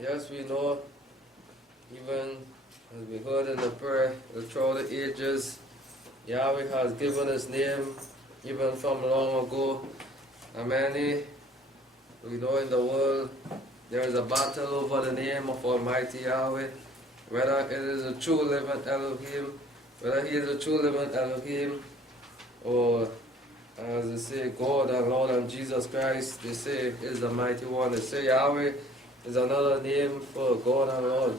Yes, we know, even as we heard in the prayer, throughout the ages, Yahweh has given His name even from long ago. And many, we know in the world, there is a battle over the name of Almighty Yahweh, whether it is a true living Elohim, whether He is a true living Elohim, or as they say, God and Lord and Jesus Christ, they say is the mighty one. They say Yahweh is another name for God and Lord.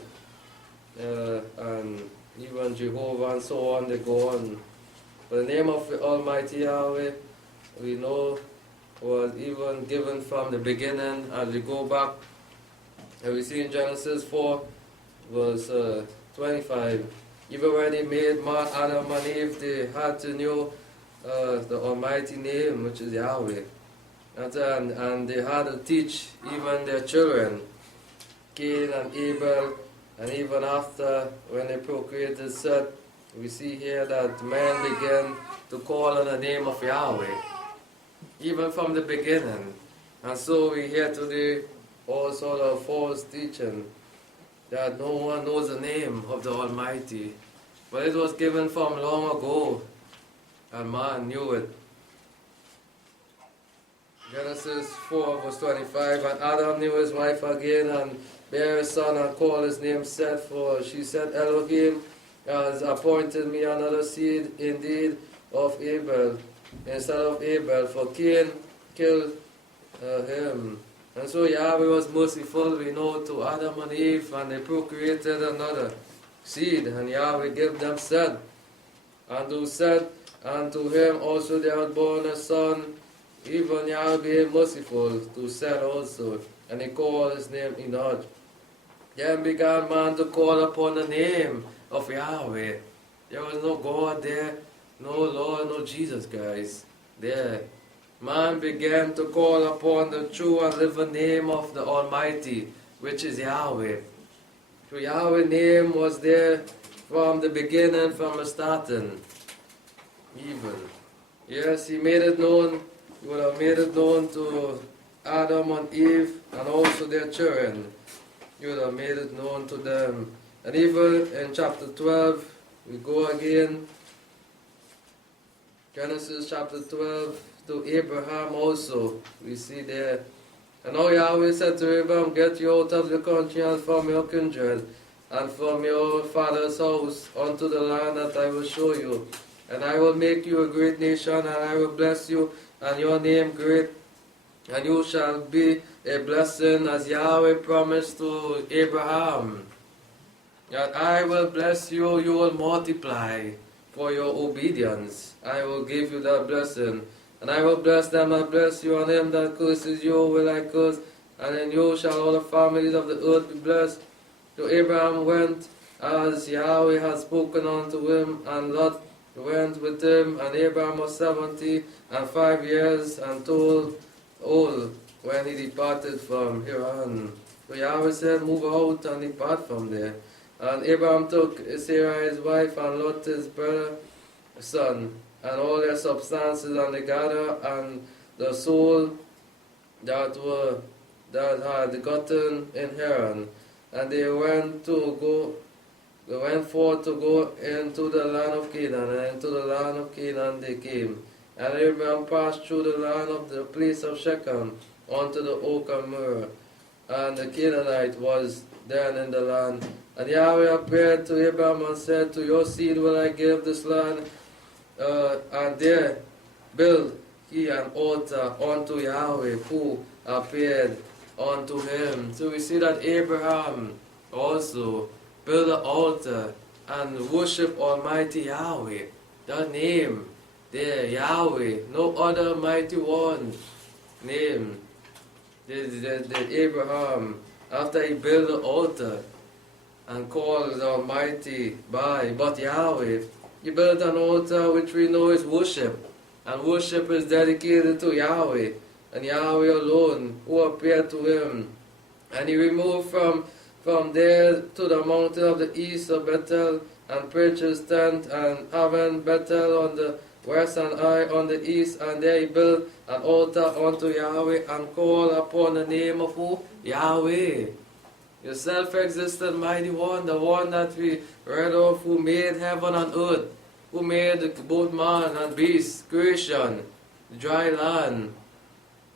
And even Jehovah and so on, they go on. But the name of the Almighty Yahweh, we know, was even given from the beginning. As we go back, and we see in Genesis 4, verse 25, even when they made man, Adam and Eve, they had to know the Almighty name, which is Yahweh. And they had to teach even their children, Cain and Abel, and even after, when they procreated Seth, we see here that man began to call on the name of Yahweh, even from the beginning. And so we hear today all sort of false teaching that no one knows the name of the Almighty. But it was given from long ago, and man knew it. Genesis 4 verse 25, and Adam knew his wife again, and bare a son, and called his name Seth, for she said, Elohim has appointed me another seed indeed of Abel, instead of Abel, for Cain killed him. And so Yahweh was merciful, we know, to Adam and Eve, and they procreated another seed, and Yahweh gave them Seth. And to Seth, and to him also they had born a son. Even Yahweh being merciful to Seth also, and he called his name Enoch. Then began man to call upon the name of Yahweh. There was no God there, no Lord, no Jesus Christ there. Man began to call upon the true and living name of the Almighty, which is Yahweh. So Yahweh's name was there from the beginning, from the starting. Even. Yes, He made it known. He would have made it known to Adam and Eve and also their children. He would have made it known to them. And even in chapter 12, we go again. Genesis chapter 12 to Abraham also. We see there. And now Yahweh said to Abraham, get you out of your country and from your kindred and from your father's house unto the land that I will show you. And I will make you a great nation, and I will bless you, and your name great, and you shall be a blessing, as Yahweh promised to Abraham. And I will bless you, you will multiply for your obedience. I will give you that blessing. And I will bless them that bless you, and him that curses you will I curse, and in you shall all the families of the earth be blessed. So Abraham went as Yahweh had spoken unto him, and Lot went with him, and Abraham was 75 years and old when he departed from Haran. So Yahweh said, move out and depart from there. And Abraham took Sarah his wife, and Lot his brother son, and all their substances, and they gathered, and the soul that had gotten in Haran. And they went forth to go into the land of Canaan, and into the land of Canaan they came. And Abraham passed through the land of the place of Shechem unto the oak of Myrrh, and the Canaanite was then in the land. And Yahweh appeared to Abraham and said, to your seed will I give this land, and there build he an altar unto Yahweh, who appeared unto him. So we see that Abraham also build an altar and worship Almighty Yahweh. That name there, Yahweh, no other mighty one name. That Abraham, after he built the altar and called the Almighty by but Yahweh, he built an altar which we know is worship. And worship is dedicated to Yahweh, and Yahweh alone, who appeared to him. And he removed from there to the mountain of the east of Bethel, and pitched his tent, and having Bethel on the west and Ai on the east, and there he built an altar unto Yahweh, and called upon the name of who? Yahweh. Your self-existent mighty one, the one that we read of, who made heaven and earth, who made both man and beast, creation, dry land.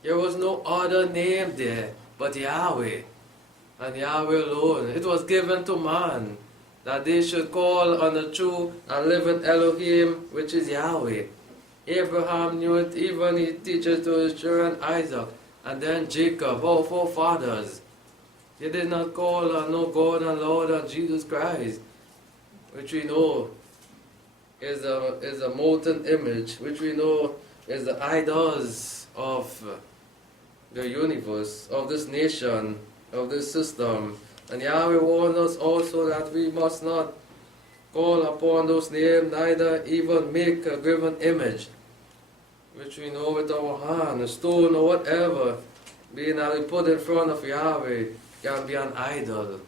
There was no other name there but Yahweh, and Yahweh alone. It was given to man that they should call on the true and living Elohim, which is Yahweh. Abraham knew it, even he teaches to his children Isaac, and then Jacob, our forefathers. They did not call on no God and Lord and Jesus Christ, which we know is a molten image, which we know is the idols of the universe, of this nation, of this system. And Yahweh warned us also that we must not call upon those names, neither even make a graven image, which we know with our hand, a stone or whatever, being that we put in front of Yahweh, can be an idol.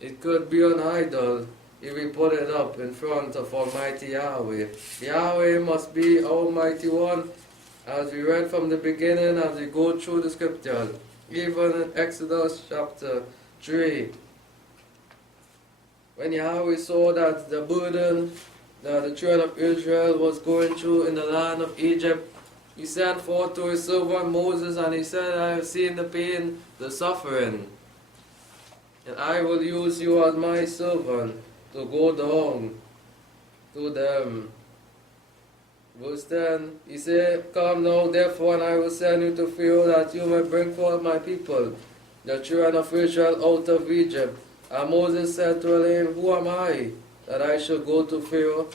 It could be an idol if we put it up in front of Almighty Yahweh. Yahweh must be Almighty One, as we read from the beginning, as we go through the scriptures, even in Exodus chapter 3. When Yahweh saw that the burden that the children of Israel was going through in the land of Egypt, he sent forth to his servant Moses, and he said, I have seen the pain, the suffering, and I will use you as my servant to go down to them. Verse 10, he said, Come now, therefore, and I will send you to Pharaoh, that you may bring forth my people, the children of Israel, out of Egypt. And Moses said to him, Who am I, that I should go to Pharaoh,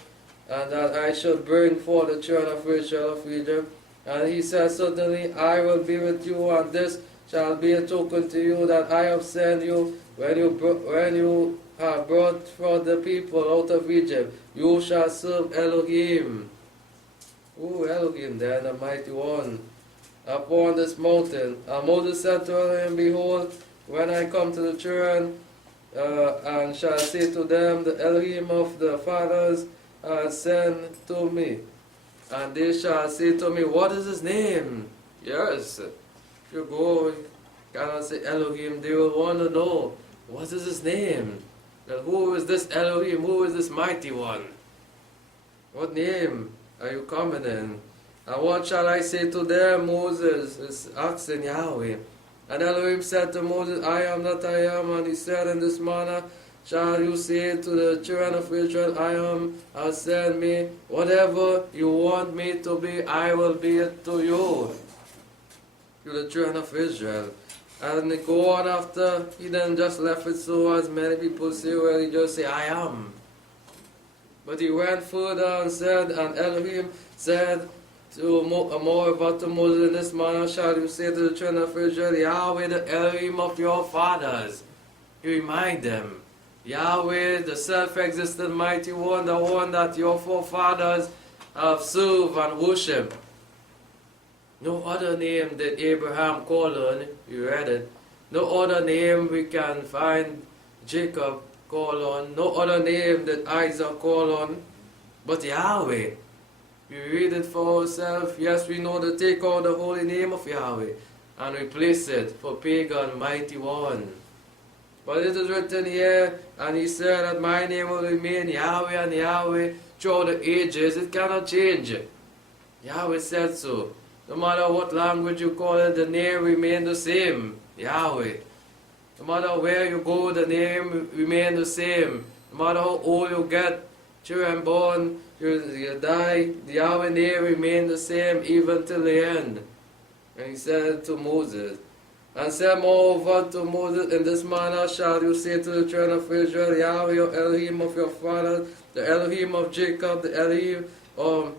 and that I should bring forth the children of Israel of Egypt? And he said, Certainly I will be with you, and this shall be a token to you that I have sent you. When you have brought forth the people out of Egypt, you shall serve Elohim. Who Elohim then, the mighty one, upon this mountain? And Moses said to him, Behold, when I come to the children, and shall say to them, The Elohim of the fathers sent to me. And they shall say to me, What is his name? Yes, if you go, you cannot say Elohim, they will want to know, what is his name? And who is this Elohim? Who is this mighty one? What name are you coming in? And what shall I say to them? Moses is asking Yahweh. And Elohim said to Moses, I am that I am. And he said, In this manner shall you say to the children of Israel, I am, send me. Whatever you want me to be, I will be it to you. To the children of Israel. And they go on after, he then just left it so, as many people say, well, he just say, I am. But he went further and said, and Elohim said to more about to Moses, In this manner shall you say to the children of Israel, Yahweh, the Elohim of your fathers. You remind them, Yahweh, the self-existent mighty one, the one that your forefathers have served and worshipped. No other name did Abraham call on, you read it. No other name we can find Jacob call on. No other name that Isaac call on, but Yahweh. We read it for ourselves. Yes, we know to take out the holy name of Yahweh and replace it for pagan mighty one. But it is written here, and he said that my name will remain Yahweh and Yahweh throughout the ages. It cannot change. Yahweh said so. No matter what language you call it, the name remains the same, Yahweh. No matter where you go, the name remains the same. No matter how old you get, children born, you die, the Yahweh name remains the same even till the end. And he said to Moses, and said moreover to Moses, In this manner shall you say to the children of Israel, Yahweh, your Elohim of your fathers, the Elohim of Jacob, the Elohim of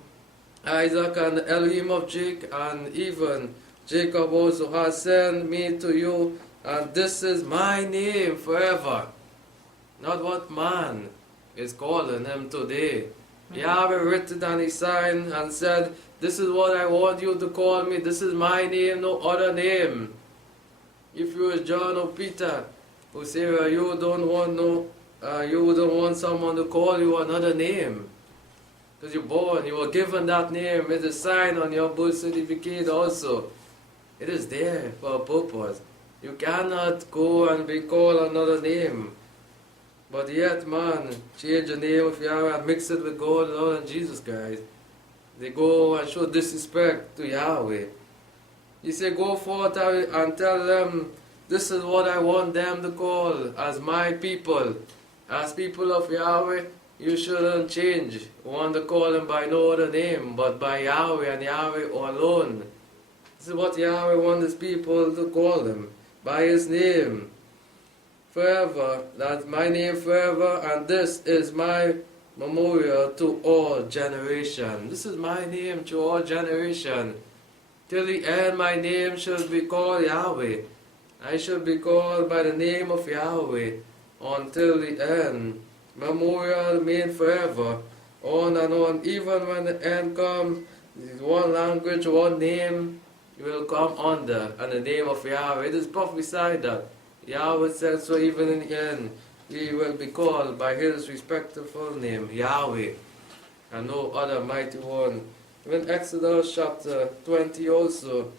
Isaac, and the Elohim of Jacob, and even Jacob also has sent me to you, and this is my name forever. Not what man is calling him today. Yahweh written and he signed and said, This is what I want you to call me. This is my name, no other name. If you are John or Peter, who say you don't want someone to call you another name. Because you're born, you were given that name. It's a sign on your birth certificate also. It is there for a purpose. You cannot go and be called another name. But yet, man, change the name of Yahweh and mix it with God, Lord, and Jesus Christ. They go and show disrespect to Yahweh. He said, go forth and tell them, this is what I want them to call as my people. As people of Yahweh, you shouldn't change. You want to call them by no other name, but by Yahweh and Yahweh alone. This is what Yahweh wants his people to call them, by his name. Forever, that's my name forever, and this is my memorial to all generation. This is my name to all generation. Till the end, my name should be called Yahweh. I should be called by the name of Yahweh until the end. Memorial remain forever, on and on. Even when the end comes, one language, one name will come under, and the name of Yahweh. It is prophesied that Yahweh said so even in the end. He will be called by his respectful name, Yahweh, and no other mighty one. In Exodus chapter 20 also,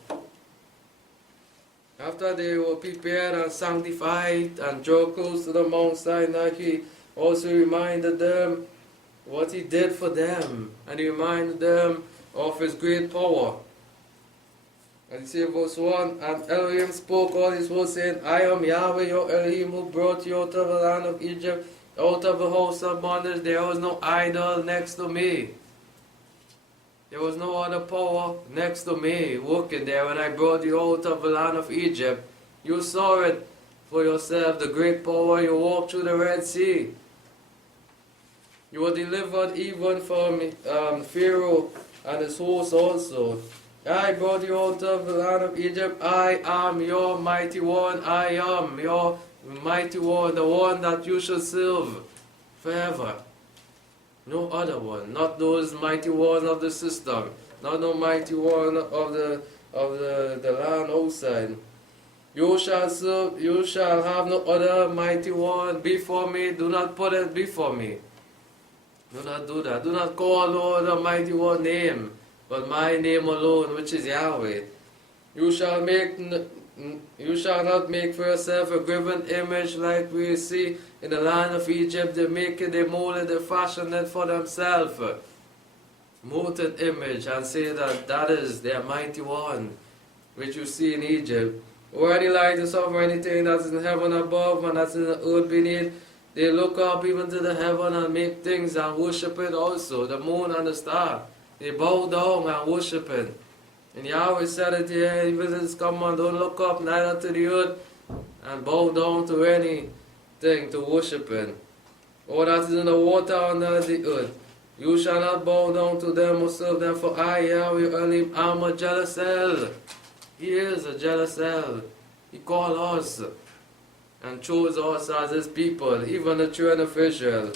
after they were prepared and sanctified and drew close to the Mount Sinai, he also reminded them what he did for them, and he reminded them of his great power. And he said, verse 1, and Elohim spoke all his words, saying, I am Yahweh, your Elohim, who brought you out of the land of Egypt, out of the house of bondage. There was no idol next to me. There was no other power next to me working there when I brought you out of the land of Egypt. You saw it for yourself, the great power. You walked through the Red Sea. You were delivered even from Pharaoh and his host also. I brought you out of the land of Egypt. I am your mighty one. I am your mighty one, the one that you shall serve forever. No other one, not those mighty ones of the system, not no mighty one of the land outside. You shall serve, you shall have no other mighty one before me. Do not put it before me. Do not do that. Do not call no other mighty one name, but my name alone, which is Yahweh. You shall not make for yourself a graven image like we see in the land of Egypt. They make it, they mold it, they fashion it for themselves. Molten image, and say that is their mighty one, which you see in Egypt. Or any likeness of anything that's in heaven above and that's in the earth beneath. They look up even to the heaven and make things and worship it also. The moon and the star. They bow down and worship it. And Yahweh said it here, he visits command, don't look up neither to the earth and bow down to anything to worship it. Or that is in the water under the earth. You shall not bow down to them or serve them, for I, Yahweh, Elohim, am a jealous El. He is a jealous El. He called us and chose us as his people, even the children of Israel,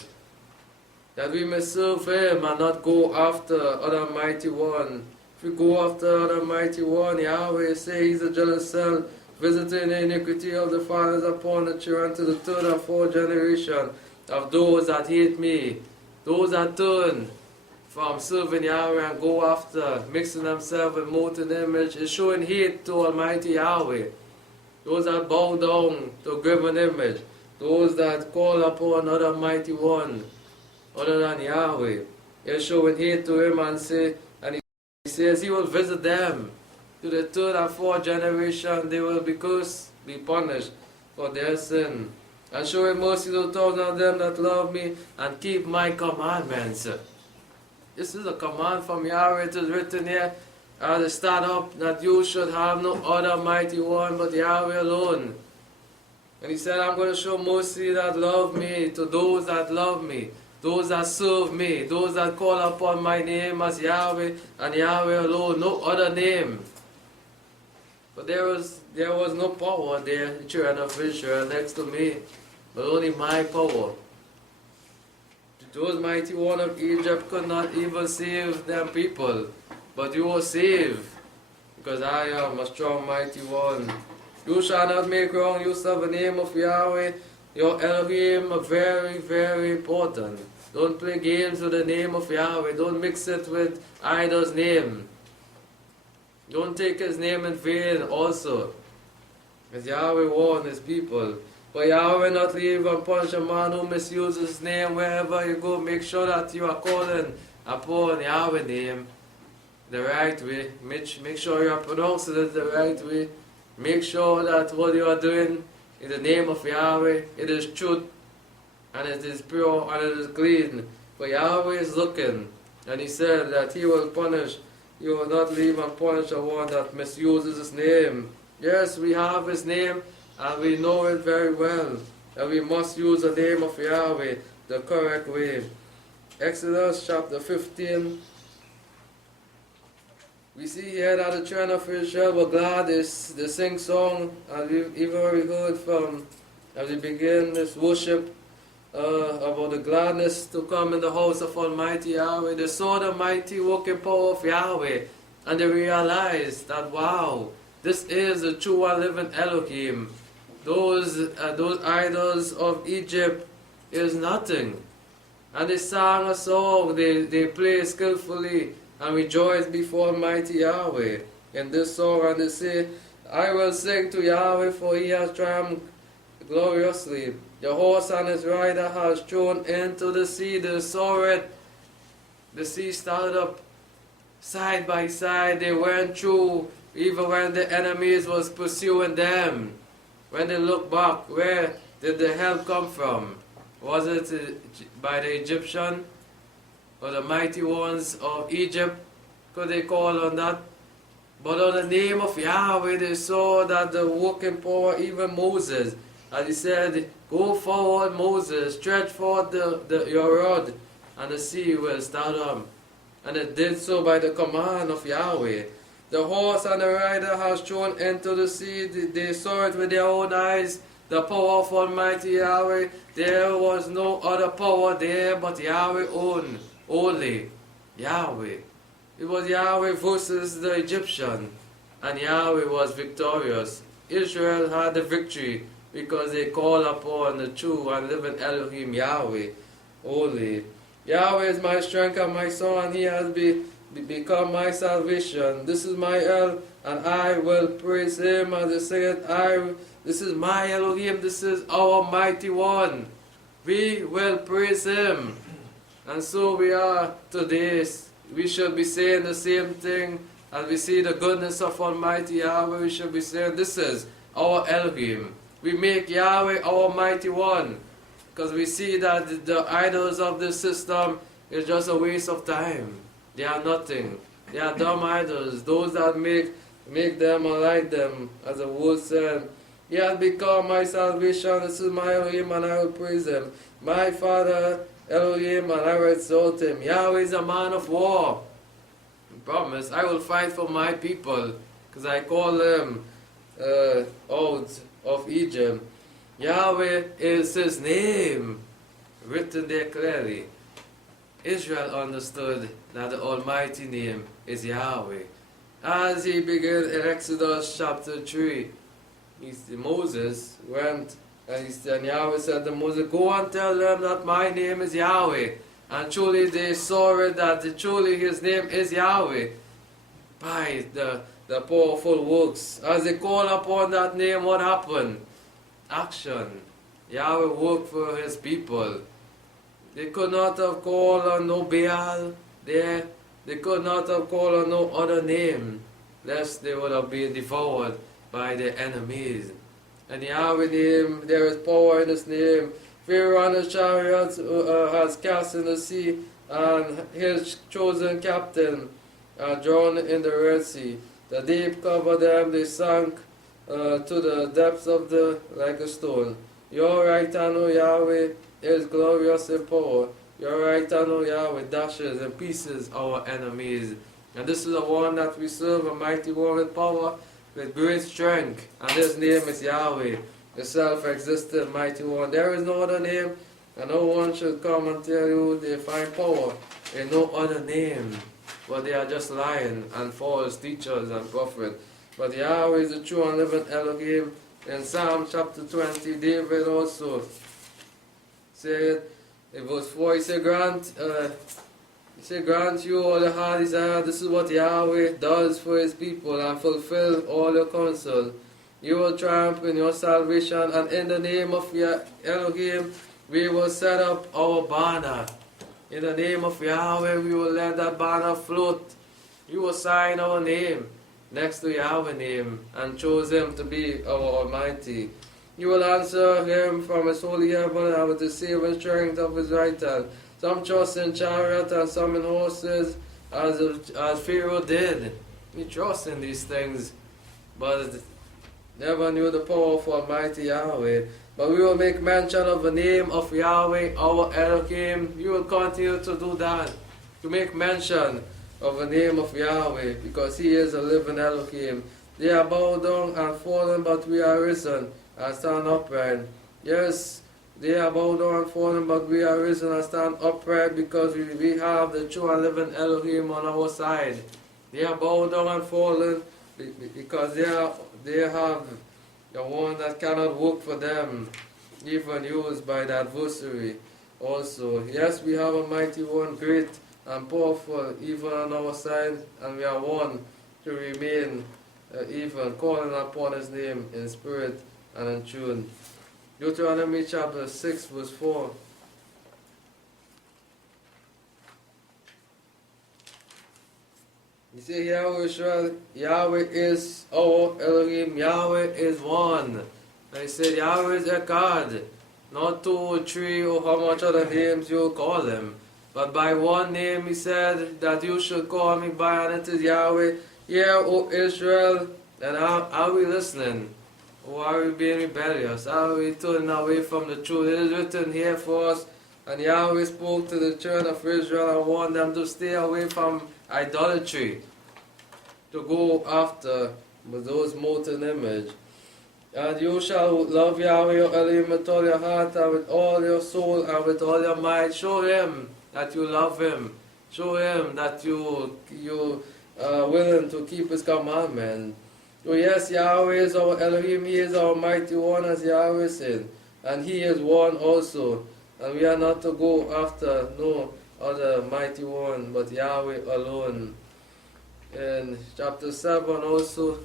that we may serve him and not go after other mighty one. If we go after other mighty one, Yahweh say he's a jealous son, visiting the iniquity of the fathers upon the children to the third and fourth generation of those that hate me, those that turn from serving Yahweh and go after mixing themselves with molten image, is showing hate to Almighty Yahweh. Those that bow down to a graven image, those that call upon another mighty one other than Yahweh, is showing hate to him, and he says he will visit them to the third and fourth generation. They will be cursed, be punished for their sin, and showing mercy to 1,000 of them that love me and keep my commandments. This is a command from Yahweh. It is written here at the start up that you should have no other mighty one but Yahweh alone. And he said, I'm going to show mercy that love me to those that love me, those that serve me, those that call upon my name as Yahweh and Yahweh alone, no other name. But there was no power there, the children of Israel, next to me, but only my power. Those mighty one of Egypt could not even save them people, but you will save, because I am a strong mighty one. You shall not make wrong use of the name of Yahweh, your Elohim. Very, very important. Don't play games with the name of Yahweh. Don't mix it with idol's name. Don't take his name in vain also. As Yahweh warned his people. For Yahweh not leave and punish a man who misuses his name. Wherever you go, make sure that you are calling upon Yahweh's name the right way. Make sure you are pronouncing it the right way. Make sure that what you are doing in the name of Yahweh, it is truth, and it is pure, and it is clean. For Yahweh is looking, and he said that he will punish. He will not leave and punish the one that misuses his name. Yes, we have his name, and we know it very well. And we must use the name of Yahweh the correct way. Exodus chapter 15. We see here that the children of Israel were glad they sing song, and we heard from, as we begin this worship, about the gladness to come in the house of Almighty Yahweh. They saw the mighty working power of Yahweh, and they realized that, wow, this is the true and living Elohim. Those idols of Egypt is nothing. And they sang a song, they played skillfully, and rejoice before Almighty Yahweh in this song, and they say, I will sing to Yahweh, for he has triumphed gloriously. The horse and his rider has thrown into the sea. They saw it. The sea started up side by side. They went through, even when the enemies was pursuing them. When they look back, where did the help come from? Was it by the Egyptian? Or the mighty ones of Egypt, could they call on that? But on the name of Yahweh, they saw that the working power, even Moses, as he said, go forward, Moses, stretch forth your rod, and the sea will start up. And it did so by the command of Yahweh. The horse and the rider has thrown into the sea. They saw it with their own eyes, the power of Almighty Yahweh. There was no other power there but Yahweh only Yahweh. It was Yahweh versus the Egyptian, and Yahweh was victorious. Israel had the victory because they called upon the true and living Elohim Yahweh only. Yahweh is my strength and my song, and he has become my salvation. This is my El, and I will praise him. As they say it, this is my Elohim, this is our mighty one. We will praise him. And so we are today. We should be saying the same thing. As we see the goodness of Almighty Yahweh, we should be saying, this is our Elohim. We make Yahweh our mighty one. Because we see that the idols of this system is just a waste of time. They are nothing. They are dumb idols. Those that make them or like them, as the word said. He has become my salvation. This is my Elohim, and I will praise him. My Father Elohim, and I will exalt him. Yahweh is a man of war. He promised, I will fight for my people, because I call them out of Egypt. Yahweh is his name, written there clearly. Israel understood that the almighty name is Yahweh. As he began in Exodus chapter 3, Moses went, and Yahweh said to Moses, go and tell them that my name is Yahweh. And truly they saw it, that truly his name is Yahweh, by the powerful works. As they called upon that name, what happened? Action. Yahweh worked for his people. They could not have called on no Baal there. They could not have called on no other name, lest they would have been devoured by their enemies. And Yahweh name, there is power in his name. Pharaoh and his chariots has cast in the sea, and his chosen captain drowned in the Red Sea. The deep covered them, they sank to the depths of like a stone. Your right hand, O Yahweh, is glorious in power. Your right hand, O Yahweh, dashes in pieces our enemies. And this is the one that we serve, a mighty one with power, with great strength. And his name is Yahweh, the self-existent mighty one. There is no other name, and no one should come and tell you they find power in no other name. But they are just lying and false teachers and prophets. But Yahweh is the true and living Elohim. In Psalm chapter 20, David also said, in verse 4, he said, grant you all the heart desire. This is what Yahweh does for his people, and fulfill all your counsel. You will triumph in your salvation, and in the name of Elohim, we will set up our banner. In the name of Yahweh, we will let that banner float. You will sign our name next to Yahweh's name and choose him to be our Almighty. You will answer him from his holy heaven and with the saving strength of his right hand. Some trust in chariot and some in horses, as Pharaoh did. He trusted in these things, but never knew the power of Almighty Yahweh. But we will make mention of the name of Yahweh, our Elohim. You will continue to do that, to make mention of the name of Yahweh, because he is a living Elohim. They are bowed down and fallen, but we are risen and stand upright. Yes, they are bowed down and fallen, but we are risen and stand upright, because we have the true and living Elohim on our side. They are bowed down and fallen because they have the one that cannot work for them, even used by the adversary also. Yes, we have a mighty one, great and powerful, even on our side, and we are one to remain even calling upon his name in spirit and in truth. Deuteronomy chapter 6 verse 4. You see, Yahweh is our Elohim. Yahweh is one. And he said, Yahweh is a God. Not 2 or 3 or how much other names you call him. But by one name he said that you should call me by, and it is Yahweh. Hear, O Israel. And are we listening? Or are we being rebellious? Are we turning away from the truth? It is written here for us. And Yahweh spoke to the children of Israel and warned them to stay away from idolatry, to go after those molten image. And you shall love Yahweh your Elohim with all your heart and with all your soul and with all your might. Show him that you love him. Show him that you are willing to keep his commandment. So yes, Yahweh is our Elohim. He is our mighty one, as Yahweh said. And he is one also. And we are not to go after no other mighty one, but Yahweh alone. In chapter 7 also,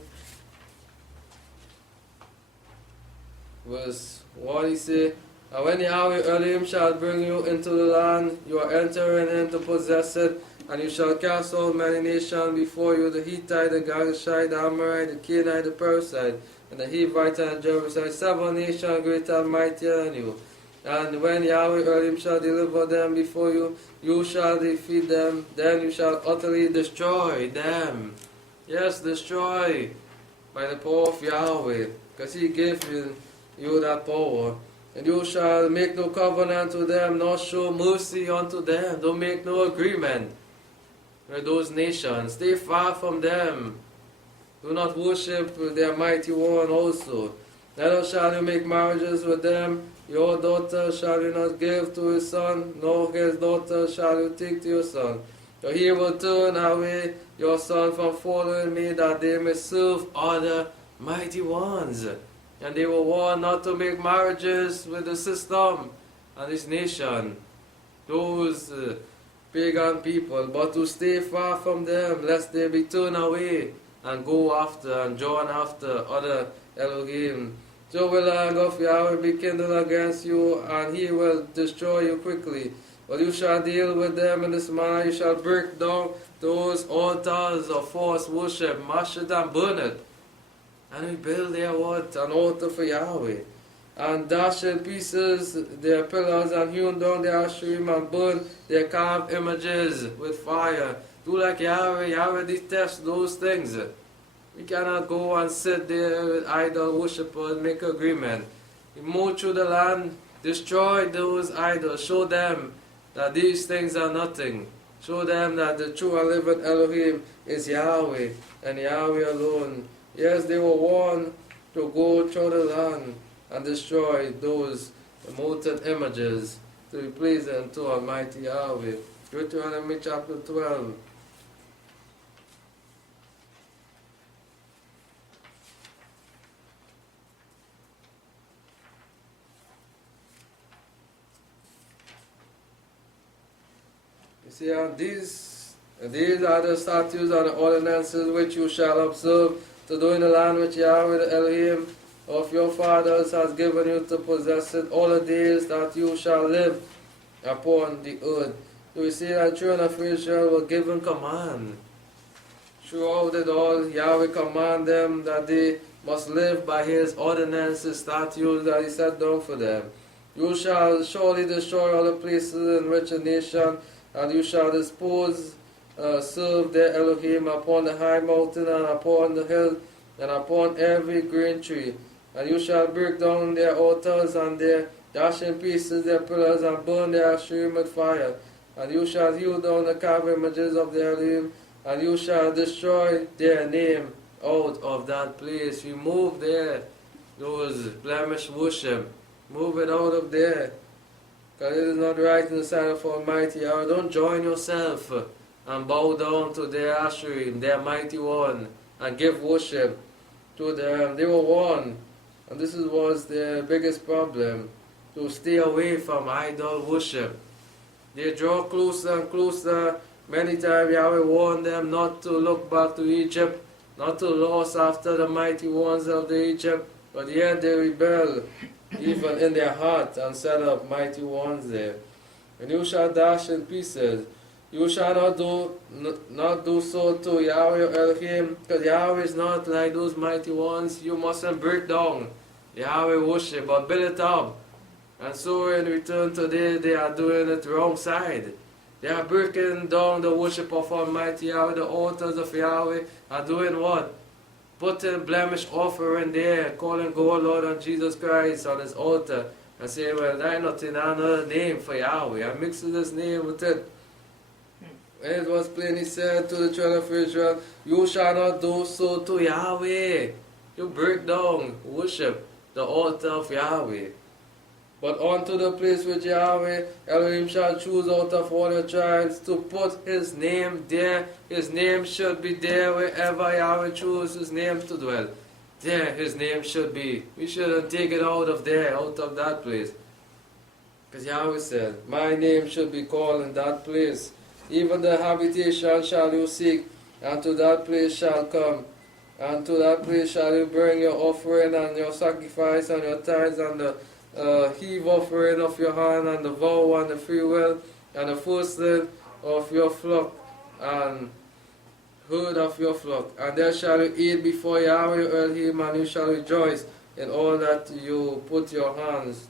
verse 1, he says, and when Yahweh Elohim shall bring you into the land you are entering in to possess it, and you shall cast out many nations before you, the Hittite, the Girgashite, the Amorite, the Canaanite, the Perizzite, and the Hivite, and the Jebusite, 7 nations greater and mightier than you. And when Yahweh Elohim shall deliver them before you, you shall defeat them, then you shall utterly destroy them. Yes, destroy by the power of Yahweh, because he gave you that power. And you shall make no covenant to them, nor show mercy unto them. Don't make no agreement with those nations. Stay far from them. Do not worship their mighty one also. Neither shall you make marriages with them. Your daughter shall you not give to his son, nor his daughter shall you take to your son. For he will turn away your son from following me, that they may serve other mighty ones. And they will warn not to make marriages with the system and this nation, those pagan people, but to stay far from them, lest they be turned away and go after and join after other Elohim. So will the anger of Yahweh be kindled against you, and he will destroy you quickly. But you shall deal with them in this manner. You shall break down those altars of false worship, mash it and burn it. And rebuild their what? An altar for Yahweh. And dash in pieces their pillars, and hewn down their asherim, and burn their carved images with fire. Do like Yahweh. Yahweh detests those things. We cannot go and sit there with idol worshippers, make agreement. We move through the land, destroy those idols, show them that these things are nothing. Show them that the true and living Elohim is Yahweh and Yahweh alone. Yes, they were warned to go through the land and destroy those molten images to be pleasing to Almighty Yahweh. Deuteronomy chapter 12. You see, these are the statutes and the ordinances which you shall observe to do in the land which Yahweh the Elohim of your fathers has given you to possess it all the days that you shall live upon the earth. So we see that children of Israel were given command. Throughout it all, Yahweh command them that they must live by His ordinances, statutes that He set down for them. You shall surely destroy all the places in which a nation, and you shall serve their Elohim upon the high mountain and upon the hill and upon every green tree. And you shall break down their altars and dash in pieces their pillars and burn their Asherim with fire. And you shall hew down the carved images of the Elohim, and you shall destroy their name out of that place. Remove those blemish worship. Move it out of there. Because it is not right in the sight of Almighty Yahweh. Don't join yourself and bow down to their Asherim, their mighty one, and give worship to them. They were one. And this was their biggest problem, to stay away from idol worship. They draw closer and closer. Many times Yahweh warned them not to look back to Egypt, not to lust after the mighty ones of the Egypt, but yet they rebel, even in their heart, and set up mighty ones there. And you shall dash in pieces. You shall not do so to Yahweh your Elohim, because Yahweh is not like those mighty ones. You mustn't break down Yahweh worship, but build it up. And so in return today, they are doing it wrong side. They are breaking down the worship of Almighty Yahweh. The altars of Yahweh are doing what? Putting blemish offering there, calling God Lord and Jesus Christ on His altar, and saying, well, there is not another name for Yahweh. I'm mixing this name with it. And it was plainly said to the children of Israel, you shall not do so to Yahweh. You break down worship, the altar of Yahweh. But unto the place which Yahweh Elohim shall choose out of all your tribes to put His name there. His name should be there wherever Yahweh chooses His name to dwell. There His name should be. We shouldn't take it out of there, out of that place. Because Yahweh said, my name should be called in that place. Even the habitation shall you seek, and to that place shall come. And to that place shall you bring your offering and your sacrifice and your tithes and the heave offering of your hand and the vow and the freewill and the firstling of your flock and herd of your flock. And there shall you eat before Yahweh your Elohim, and you shall rejoice in all that you put your hands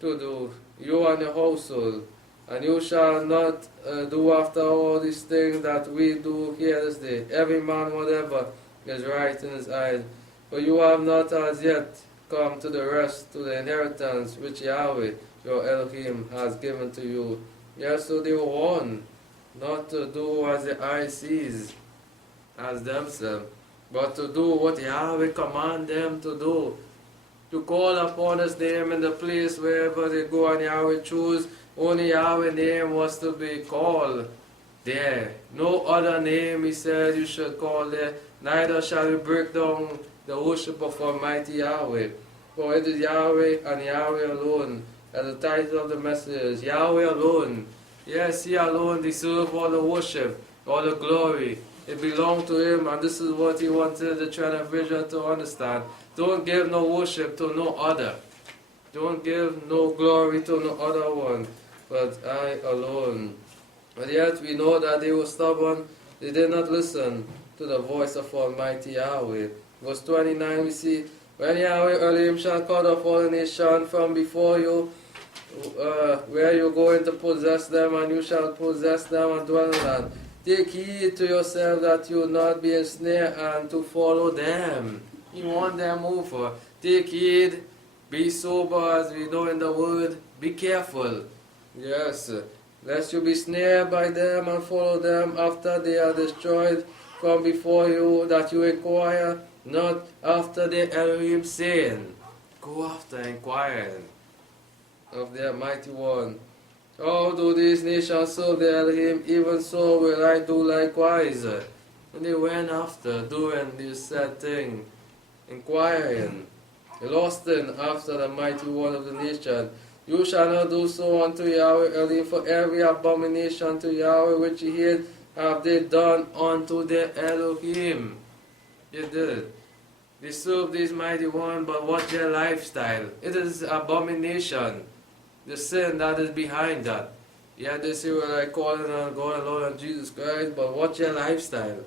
to do, you and your household. And you shall not do after all these things that we do here this day. Every man whatever is right in his eyes. For you have not as yet come to the rest, to the inheritance which Yahweh your Elohim has given to you. Yes, so they were warned not to do as the eye sees as themselves, but to do what Yahweh command them to do. To call upon His name in the place wherever they go, and Yahweh choose. Only Yahweh's name was to be called there. No other name, He said, you should call there. Neither shall you break down the worship of Almighty Yahweh. For it is Yahweh and Yahweh alone, as the title of the message is, Yahweh alone. Yes, He alone deserves all the worship, all the glory. It belongs to Him, and this is what He wanted the children of Israel to understand. Don't give no worship to no other. Don't give no glory to no other one, but I alone. But yet we know that they were stubborn. They did not listen to the voice of Almighty Yahweh. Verse 29 we see, when Yahweh Elohim shall cut off all the nation from before you, where you are going to possess them, and you shall possess them and dwell in land. Take heed to yourself that you not be ensnared and to follow them. You want them over. Take heed, be sober, as we know in the word, be careful. Yes, lest you be snared by them and follow them after they are destroyed from before you, that you inquire not after the Elohim, saying, go after inquiring of their mighty one. How do these nations serve the Elohim? Even so will I do likewise. And they went after doing this sad thing, inquiring, lusting after the mighty one of the nation. You shall not do so unto Yahweh Elohim, for every abomination to Yahweh which He hate have they done unto their Elohim. You did. They serve this mighty one, but what's their lifestyle? It is abomination. The sin that is behind that. Yeah, they say, well, I call on God and Lord and Jesus Christ, but what's your lifestyle?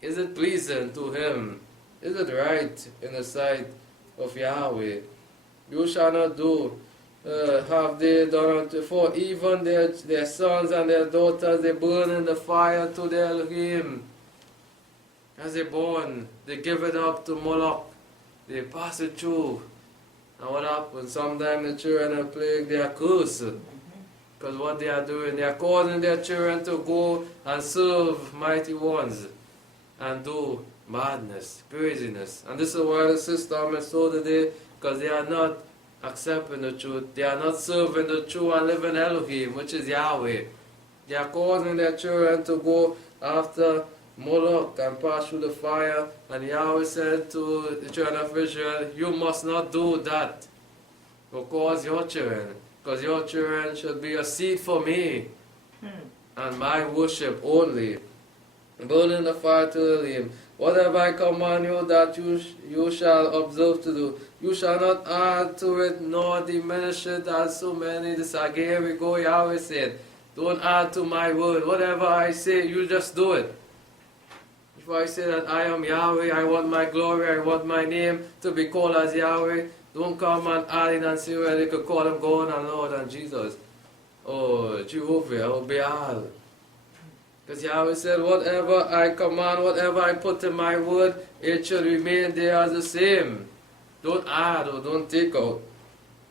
Is it pleasing to Him? Is it right in the sight of Yahweh? You shall not do, have they done unto, for even their sons and their daughters, they burn in the fire to their Elohim. As they born, they give it up to Moloch. They pass it through. And what happens? Sometimes the children are plagued, they are cursed. Because what they are doing, they are causing their children to go and serve mighty ones and do madness, craziness. And this is why the system is so today, because they are not accepting the truth. They are not serving the true and living Elohim, which is Yahweh. They are causing their children to go after Moloch and pass through the fire. And Yahweh said to the children of Israel, you must not do that. Because your children should be a seed for me and my worship only. Burn in the fire to the flame. Whatever I command you that you shall observe to do, you shall not add to it nor diminish it as so many. This again we go, Yahweh said, don't add to my word. Whatever I say, you just do it. If I say that I am Yahweh, I want my glory, I want my name to be called as Yahweh, don't come and add in and say, well, you could call him God and Lord and Jesus. Oh, Jehovah, or Baal. Because Yahweh said, whatever I command, whatever I put in my word, it shall remain there as the same. Don't add or don't take out.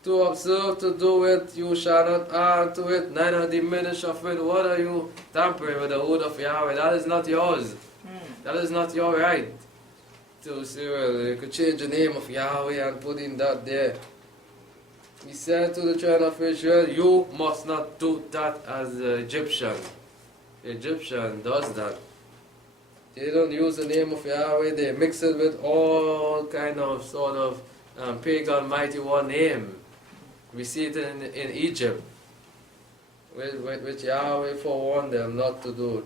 To observe to do it, you shall not add to it, neither diminish of it. What are you tampering with the word of Yahweh? That is not yours. That is not your right. To say, well, you could change the name of Yahweh and put in that there. He said to the children of Israel, you must not do that as the Egyptian. The Egyptian does that. They don't use the name of Yahweh, they mix it with all kind of sort of pagan mighty one name. We see it in Egypt, which Yahweh forewarned them not to do.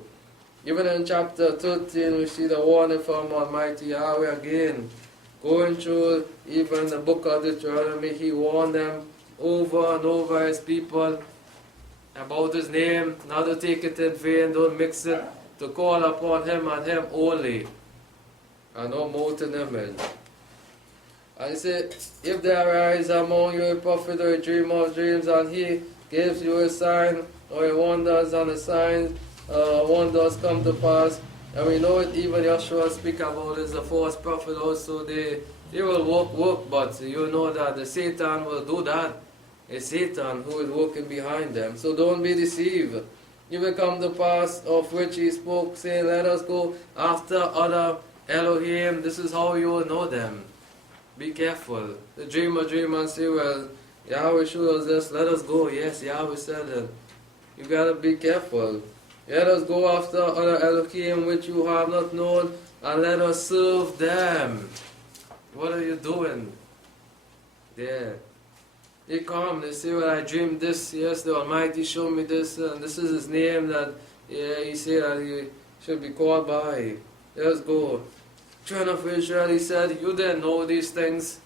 Even in chapter 13, we see the warning from Almighty Yahweh again. Going through even the book of Deuteronomy, He warned them over and over His people about His name, not to take it in vain, don't mix it, to call upon Him and Him only, and no molten image. And He said, if there arise among you a prophet or a dreamer of dreams, and he gives you a sign or a wonders, and the signs wonders come to pass, and we know it, even Yeshua speak about this, the false prophet also, they will work, but you know that the Satan will do that. It's Satan who is working behind them. So don't be deceived. It will come to pass of which He spoke, saying, let us go after other Elohim. This is how you will know them. Be careful. The dreamer and say, well, Yahweh showed us this, let us go. Yes, Yahweh said it. You gotta be careful. Let us go after other Elohim which you have not known, and let us serve them. What are you doing? There. They come, they say, well, I dreamed this, yes, the Almighty showed me this, and this is His name that, yeah, He said that He should be called by. Let us go. Children of Israel, He said, you didn't know these things.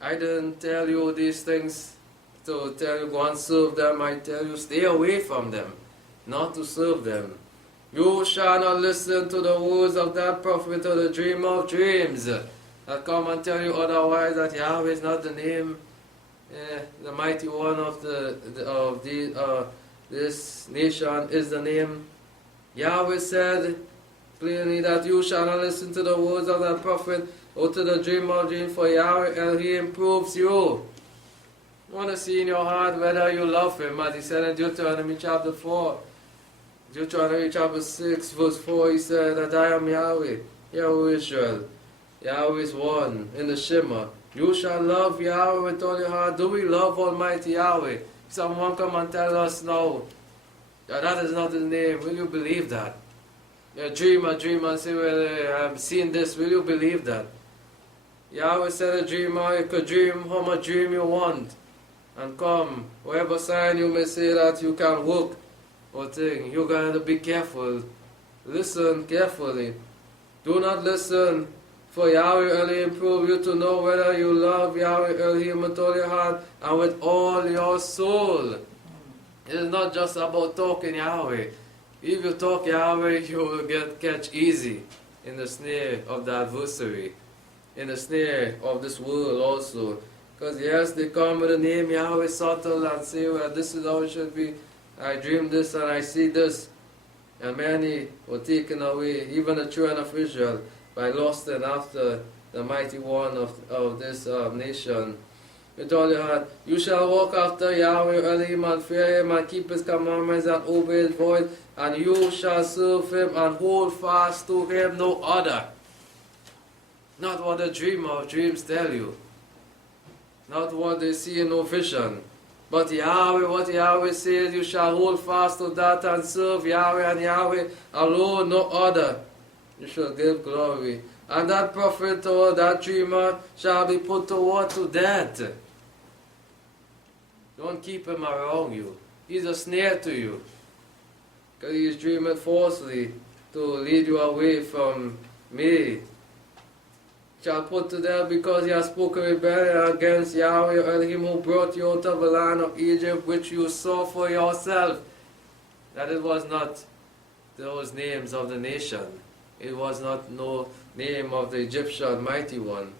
I didn't tell you these things to tell you go and serve them. I tell you stay away from them, not to serve them. You shall not listen to the words of that prophet or the dreamer of dreams that come and tell you otherwise, that Yahweh is not the name. The mighty one of this nation is the name. Yahweh said plainly that you shall not listen to the words of that prophet or to the dreamer of dreams, for Yahweh Elohim proves you. You want to see in your heart whether you love Him, as He said in Deuteronomy chapter 4. Deuteronomy chapter 6 verse 4, He said that I am Yahweh, Yahweh Israel. Yahweh is one in the Shema. You shall love Yahweh with all your heart. Do we love Almighty Yahweh? If someone come and tell us now that is not His name, will you believe that? You dream and say, well, I've seen this, will you believe that? Yahweh said a dreamer, you could dream how much dream you want. And come, whatever sign you may say that you can work or thing, you got to be careful. Listen carefully. Do not listen, for Yahweh Elohim prove you to know whether you love Yahweh Elohim with all your heart and with all your soul. It is not just about talking Yahweh. If you talk Yahweh, you will catch easy in the snare of the adversary, in the snare of this world also. Because yes, they come with the name Yahweh subtle and say, well, this is how it should be. I dream this and I see this. And many were taken away, even the children of Israel, by lusting after the mighty one of this nation. With all your heart, you shall walk after Yahweh Elohim and fear him and keep his commandments and obey his voice, and you shall serve him and hold fast to him no other. Not what the dreamer of dreams tell you. Not what they see in no vision. But Yahweh, what Yahweh says, you shall hold fast to that and serve Yahweh and Yahweh alone, no other. You shall give glory. And that prophet or that dreamer shall be put to death. Don't keep him around you. He's a snare to you. Because he is dreaming falsely to lead you away from me. Shall put to death because he has spoken rebellion against Yahweh Elohim who brought you out of the land of Egypt, which you saw for yourself. That it was not those names of the nation. It was not no name of the Egyptian mighty one.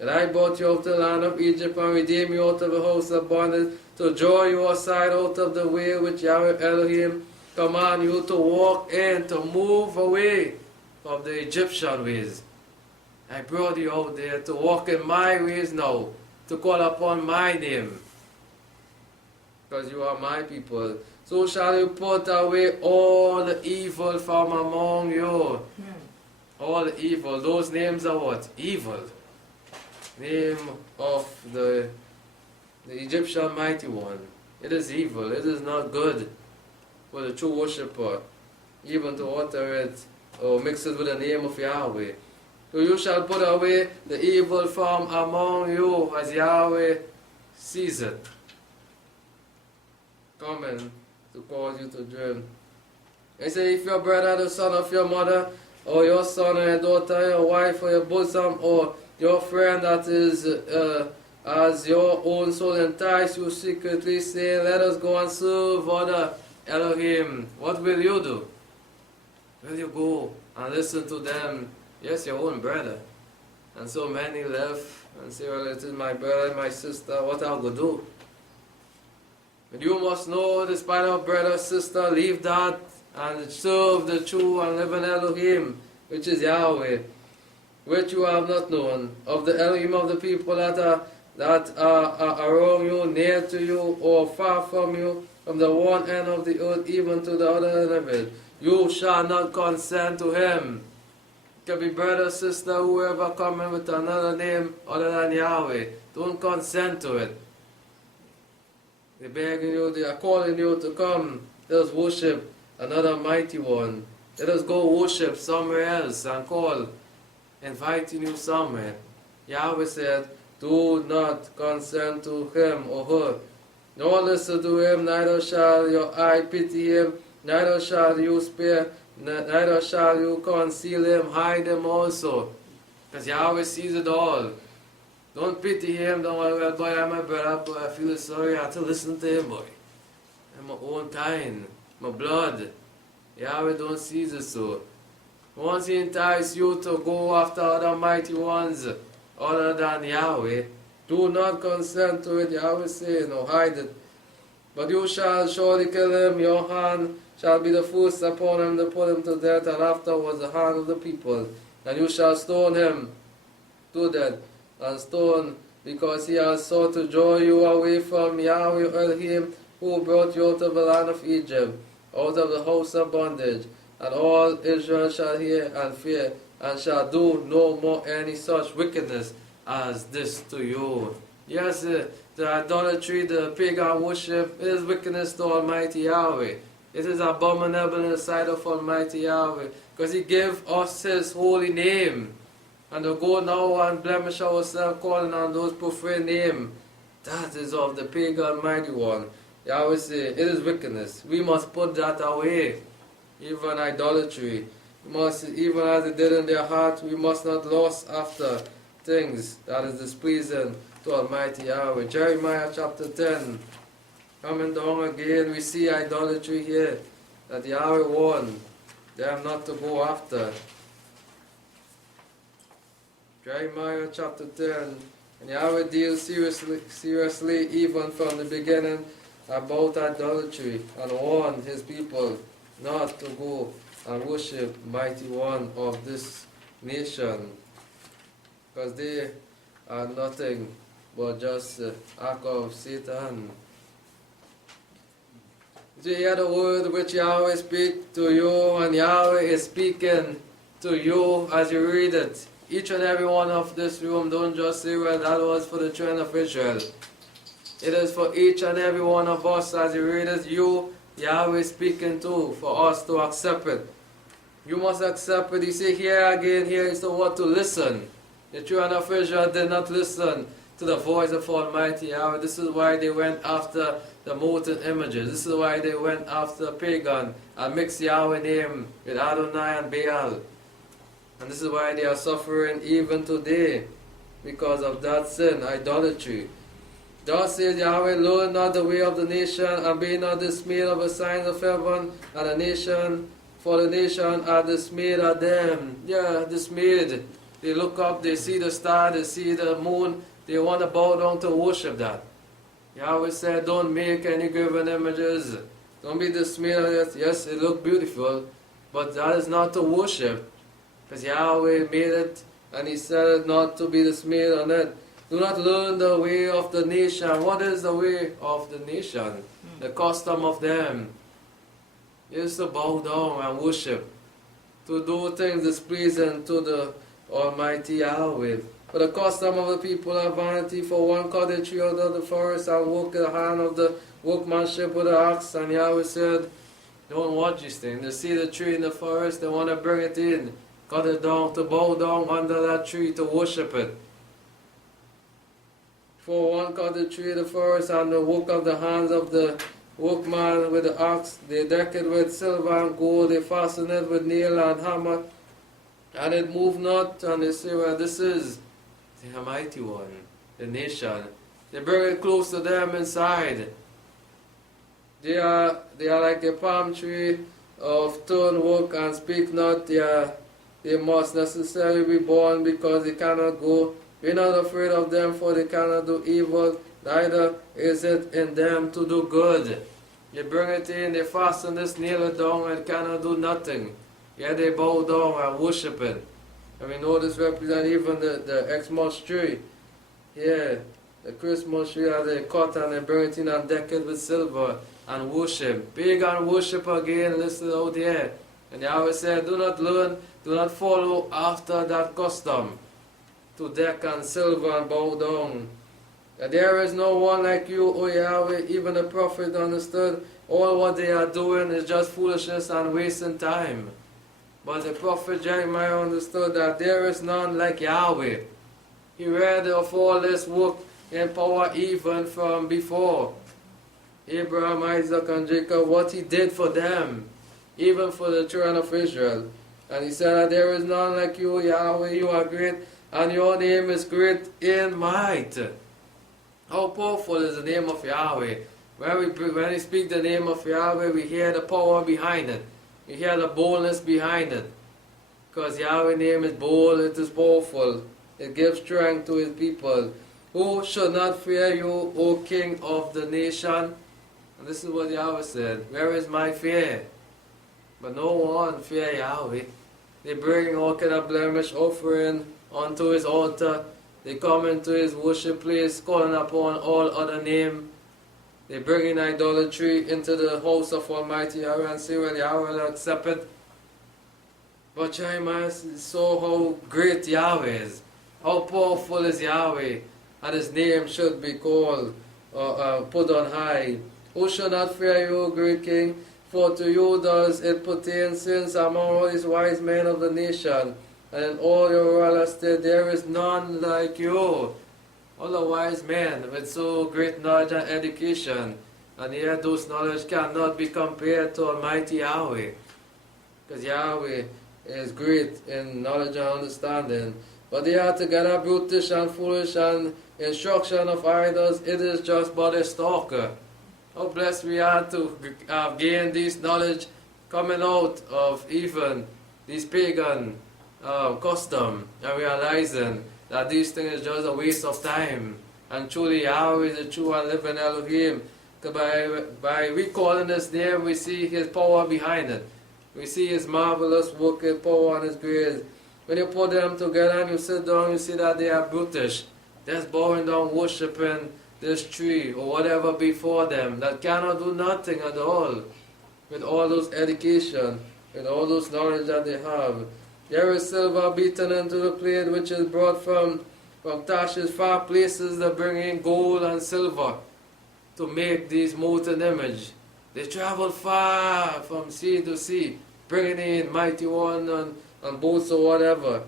And I brought you out of the land of Egypt and redeemed you out of the house of bondage to draw you aside out of the way which Yahweh Elohim command you to walk in, to move away from the Egyptian ways. I brought you out there to walk in my ways now, to call upon my name, because you are my people. So shall you put away all the evil from among you. All the evil. Those names are what? Evil. Name of the Egyptian mighty one. It is evil. It is not good for the true worshipper, even to utter it or mix it with the name of Yahweh. So you shall put away the evil from among you as Yahweh sees it, coming to cause you to dream. He said, if your brother, the son of your mother, or your son or your daughter, your wife or your bosom, or your friend that is as your own soul entice you secretly, saying, let us go and serve other Elohim, what will you do? Will you go and listen to them? Yes, your own brother. And so many left and say, well, it is my brother and my sister, what I'll go do? But you must know, despite our brother, sister, leave that and serve the true and living Elohim, which is Yahweh, which you have not known, of the Elohim of the people that are around you, near to you, or far from you, from the one end of the earth even to the other end of it. You shall not consent to him. It can be brother, sister, whoever coming with another name other than Yahweh. Don't consent to it. They're begging you, they are calling you to come. Let us worship another mighty one. Let us go worship somewhere else and call, inviting you somewhere. Yahweh said, do not consent to him or her. Nor listen to him, neither shall your eye pity him, neither shall you spare, neither shall you conceal him, hide him also. Because Yahweh sees it all. Don't pity him, don't worry, well, boy, I'm my brother, boy, I feel sorry, I have to listen to him, boy. I'm my own kind, my blood. Yahweh don't see it so. Once he entices you to go after other mighty ones other than Yahweh, do not consent to it, Yahweh say, no, hide it. But you shall surely kill him, your hand shall be the first upon him to put him to death, and afterwards the hand of the people. And you shall stone him to death, and stone, because he has sought to draw you away from Yahweh Elohim, who brought you out of the land of Egypt, out of the house of bondage. And all Israel shall hear and fear, and shall do no more any such wickedness as this to you. Yes, the idolatry, the pagan worship, is wickedness to Almighty Yahweh. It is abominable in the sight of Almighty Yahweh, because He gave us His holy name. And to go now and blemish ourselves calling on those profane names, that is of the pagan mighty one. Yahweh say, it is wickedness. We must put that away. Even idolatry. We must, even as they did in their heart, we must not lust after things that is displeasing to Almighty Yahweh. Jeremiah chapter 10. Coming down again, we see idolatry here that Yahweh warned them not to go after. Jeremiah chapter 10. And Yahweh deals seriously even from the beginning about idolatry and warned his people not to go and worship mighty one of this nation, because they are nothing but just act of Satan. Do you hear the word which Yahweh speak to you, and Yahweh is speaking to you as you read it? Each and every one of this room, don't just say, well, that was for the children of Israel. It is for each and every one of us as you read it. You, Yahweh is speaking to, for us to accept it. You must accept it. You see here again, here is the word to listen. The children of Israel did not listen to the voice of Almighty Yahweh. This is why they went after the molten images. This is why they went after pagan and mixed Yahweh name with Adonai and Baal. And this is why they are suffering even today, because of that sin, idolatry. Thus says Yahweh, learn not the way of the nation, and be not dismayed of the signs of heaven, and the nation, for the nation are dismayed at them. Yeah, dismayed. They look up, they see the star, they see the moon, they want to bow down to worship that. Yahweh said, don't make any graven images. Don't be dismayed of it. Yes, it looks beautiful, but that is not to worship. Because Yahweh made it, and He said not to be dismayed on it. Do not learn the way of the nation. What is the way of the nation? The custom of them is to bow down and worship, to do things displeasing to the Almighty Yahweh. For the custom of the people are vanity. For one cut a tree out of the forest and work the hand of the workmanship with the axe. And Yahweh said, don't watch these things. They see the tree in the forest, they want to bring it in. Cut it down, to bow down under that tree, to worship it. For one cut the tree in the forest, and the work of the hands of the workman with the axe. They deck it with silver and gold, they fasten it with nail and hammer, and it move not. And they say, well, this is the Almighty One, the nation. They bring it close to them inside. They are like a palm tree of thorn work, and speak not. They must necessarily be born, because they cannot go. Be not afraid of them, for they cannot do evil, neither is it in them to do good. You bring it in, they fasten this, nail it down, and cannot do nothing. Yet they bow down and worship it. And we know this represents even the Xmas tree. Yeah, the Christmas tree that they cut and they bring it in and deck it with silver and worship. Pagan worship again, listen out here. And Yahweh said, do not learn, do not follow after that custom, to deck and silver and bow down. And there is no one like you, O Yahweh. Even the prophet understood all what they are doing is just foolishness and wasting time. But the prophet Jeremiah understood that there is none like Yahweh. He read of all this work in power even from before. Abraham, Isaac, and Jacob, what he did for them, even for the children of Israel. And he said that there is none like you, Yahweh. You are great, and your name is great in might. How powerful is the name of Yahweh? When we speak the name of Yahweh, we hear the power behind it. We hear the boldness behind it. Because Yahweh's name is bold, it is powerful. It gives strength to His people. Who should not fear you, O King of the nation? And this is what Yahweh said. Where is my fear? But no one fear Yahweh. They bring all kind of blemish offering unto His altar. They come into His worship place, calling upon all other name. They bring in idolatry into the house of Almighty Yahweh and say, well, Yahweh will accept it. But Jeremiah saw how great Yahweh is, how powerful is Yahweh, and His name should be called, put on high. Who shall not fear you, O great King? For to you does it pertain, since among all these wise men of the nation, and in all your royal estate, there is none like you. All the wise men with so great knowledge and education, and yet those knowledge cannot be compared to Almighty Yahweh. Because Yahweh is great in knowledge and understanding. But they are together brutish and foolish, and instruction of idols, it is just but a stalker. How blessed we are to gain this knowledge coming out of even this pagan custom, and realizing that this thing is just a waste of time. And truly Yahweh is the true and living Elohim. By recalling His name, we see His power behind it. We see His marvelous working power and His grace. When you put them together and you sit down, you see that they are brutish. Just bowing down, worshipping this tree or whatever before them that cannot do nothing at all. With all those education, with all those knowledge that they have. There is silver beaten into the plate which is brought from Tarshish, far places that bring in gold and silver to make these molten image. They travel far from sea to sea, bringing in mighty one and boats or whatever,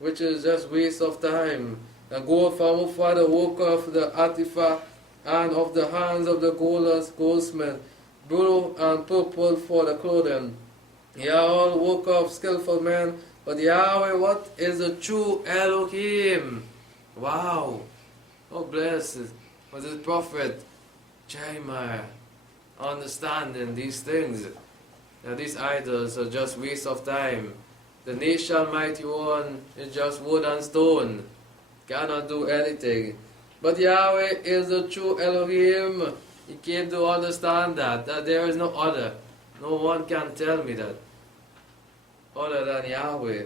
which is just waste of time. And gold from afar the work of the artifact and of the hands of the goldsmith, blue and purple for the clothing. Ye are all work of skillful men, but Yahweh, what is the true Elohim? Wow! How blessed was this prophet Jeremiah understanding these things. Now these idols are just waste of time. The nation mighty one is just wood and stone. Cannot do anything. But Yahweh is the true Elohim. He came to understand that there is no other. No one can tell me that other than Yahweh.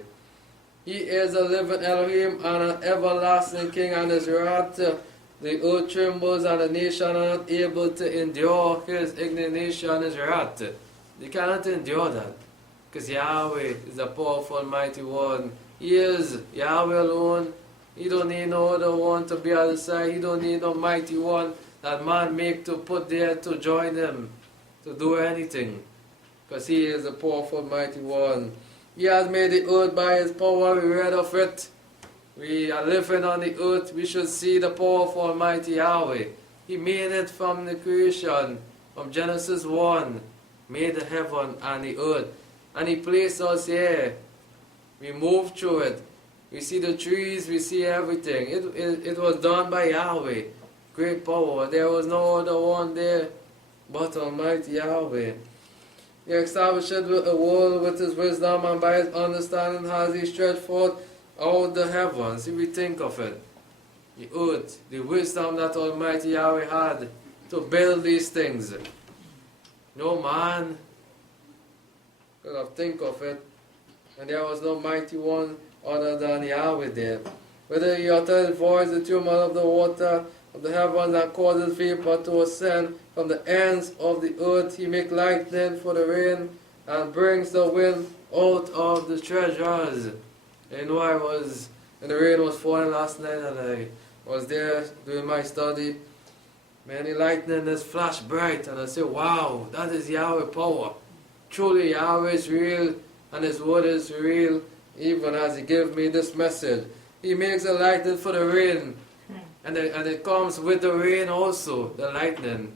He is a living Elohim and an everlasting King, and His wrath, the earth trembles and the nation are not able to endure His indignation and His wrath. They cannot endure that, because Yahweh is a powerful, mighty one. He is Yahweh alone. He don't need no other one to be at His side. He don't need no mighty one that man make to put there to join Him, to do anything, because He is a powerful, mighty one. He has made the earth by His power. We read of it. We are living on the earth. We should see the powerful, Almighty Yahweh. He made it from the creation, from Genesis 1. Made the heaven and the earth. And He placed us here. We move through it. We see the trees. We see everything. It was done by Yahweh. Great power. There was no other one there but Almighty Yahweh. He established the world with His wisdom, and by His understanding has He stretched forth out the heavens. If we think of it, the earth, the wisdom that Almighty Yahweh had to build these things. No man could have think of it, and there was no mighty one other than Yahweh there. Whether He uttered His voice, the tumult of the water of the heavens, and causes vapor to ascend from the ends of the earth. He make lightning for the rain, and brings the wind out of the treasures. You know, I was, when the rain was falling last night, and I was there doing my study. Many lightning is flash bright, and I said, wow, that is Yahweh power. Truly Yahweh is real, and His word is real, even as He gave me this message. He makes a lightning for the rain, and it comes with the rain also, the lightning.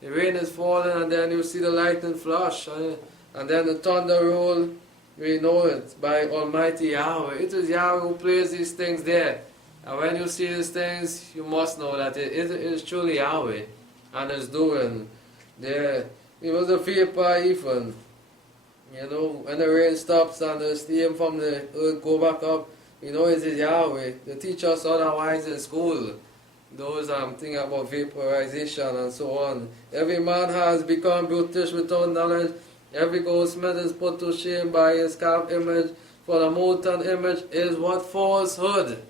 The rain is falling, and then you see the lightning flash, and then the thunder roll. We know it by Almighty Yahweh. It is Yahweh who places these things there. And when you see these things, you must know that it is truly Yahweh and is doing there. It was a vapor even. You know, when the rain stops and the steam from the earth go back up, you know it is Yahweh. They teach us otherwise in school. Those things about vaporization and so on. Every man has become brutish without knowledge. Every goldsmith is put to shame by his carved image, for the molten image is what? Falsehood.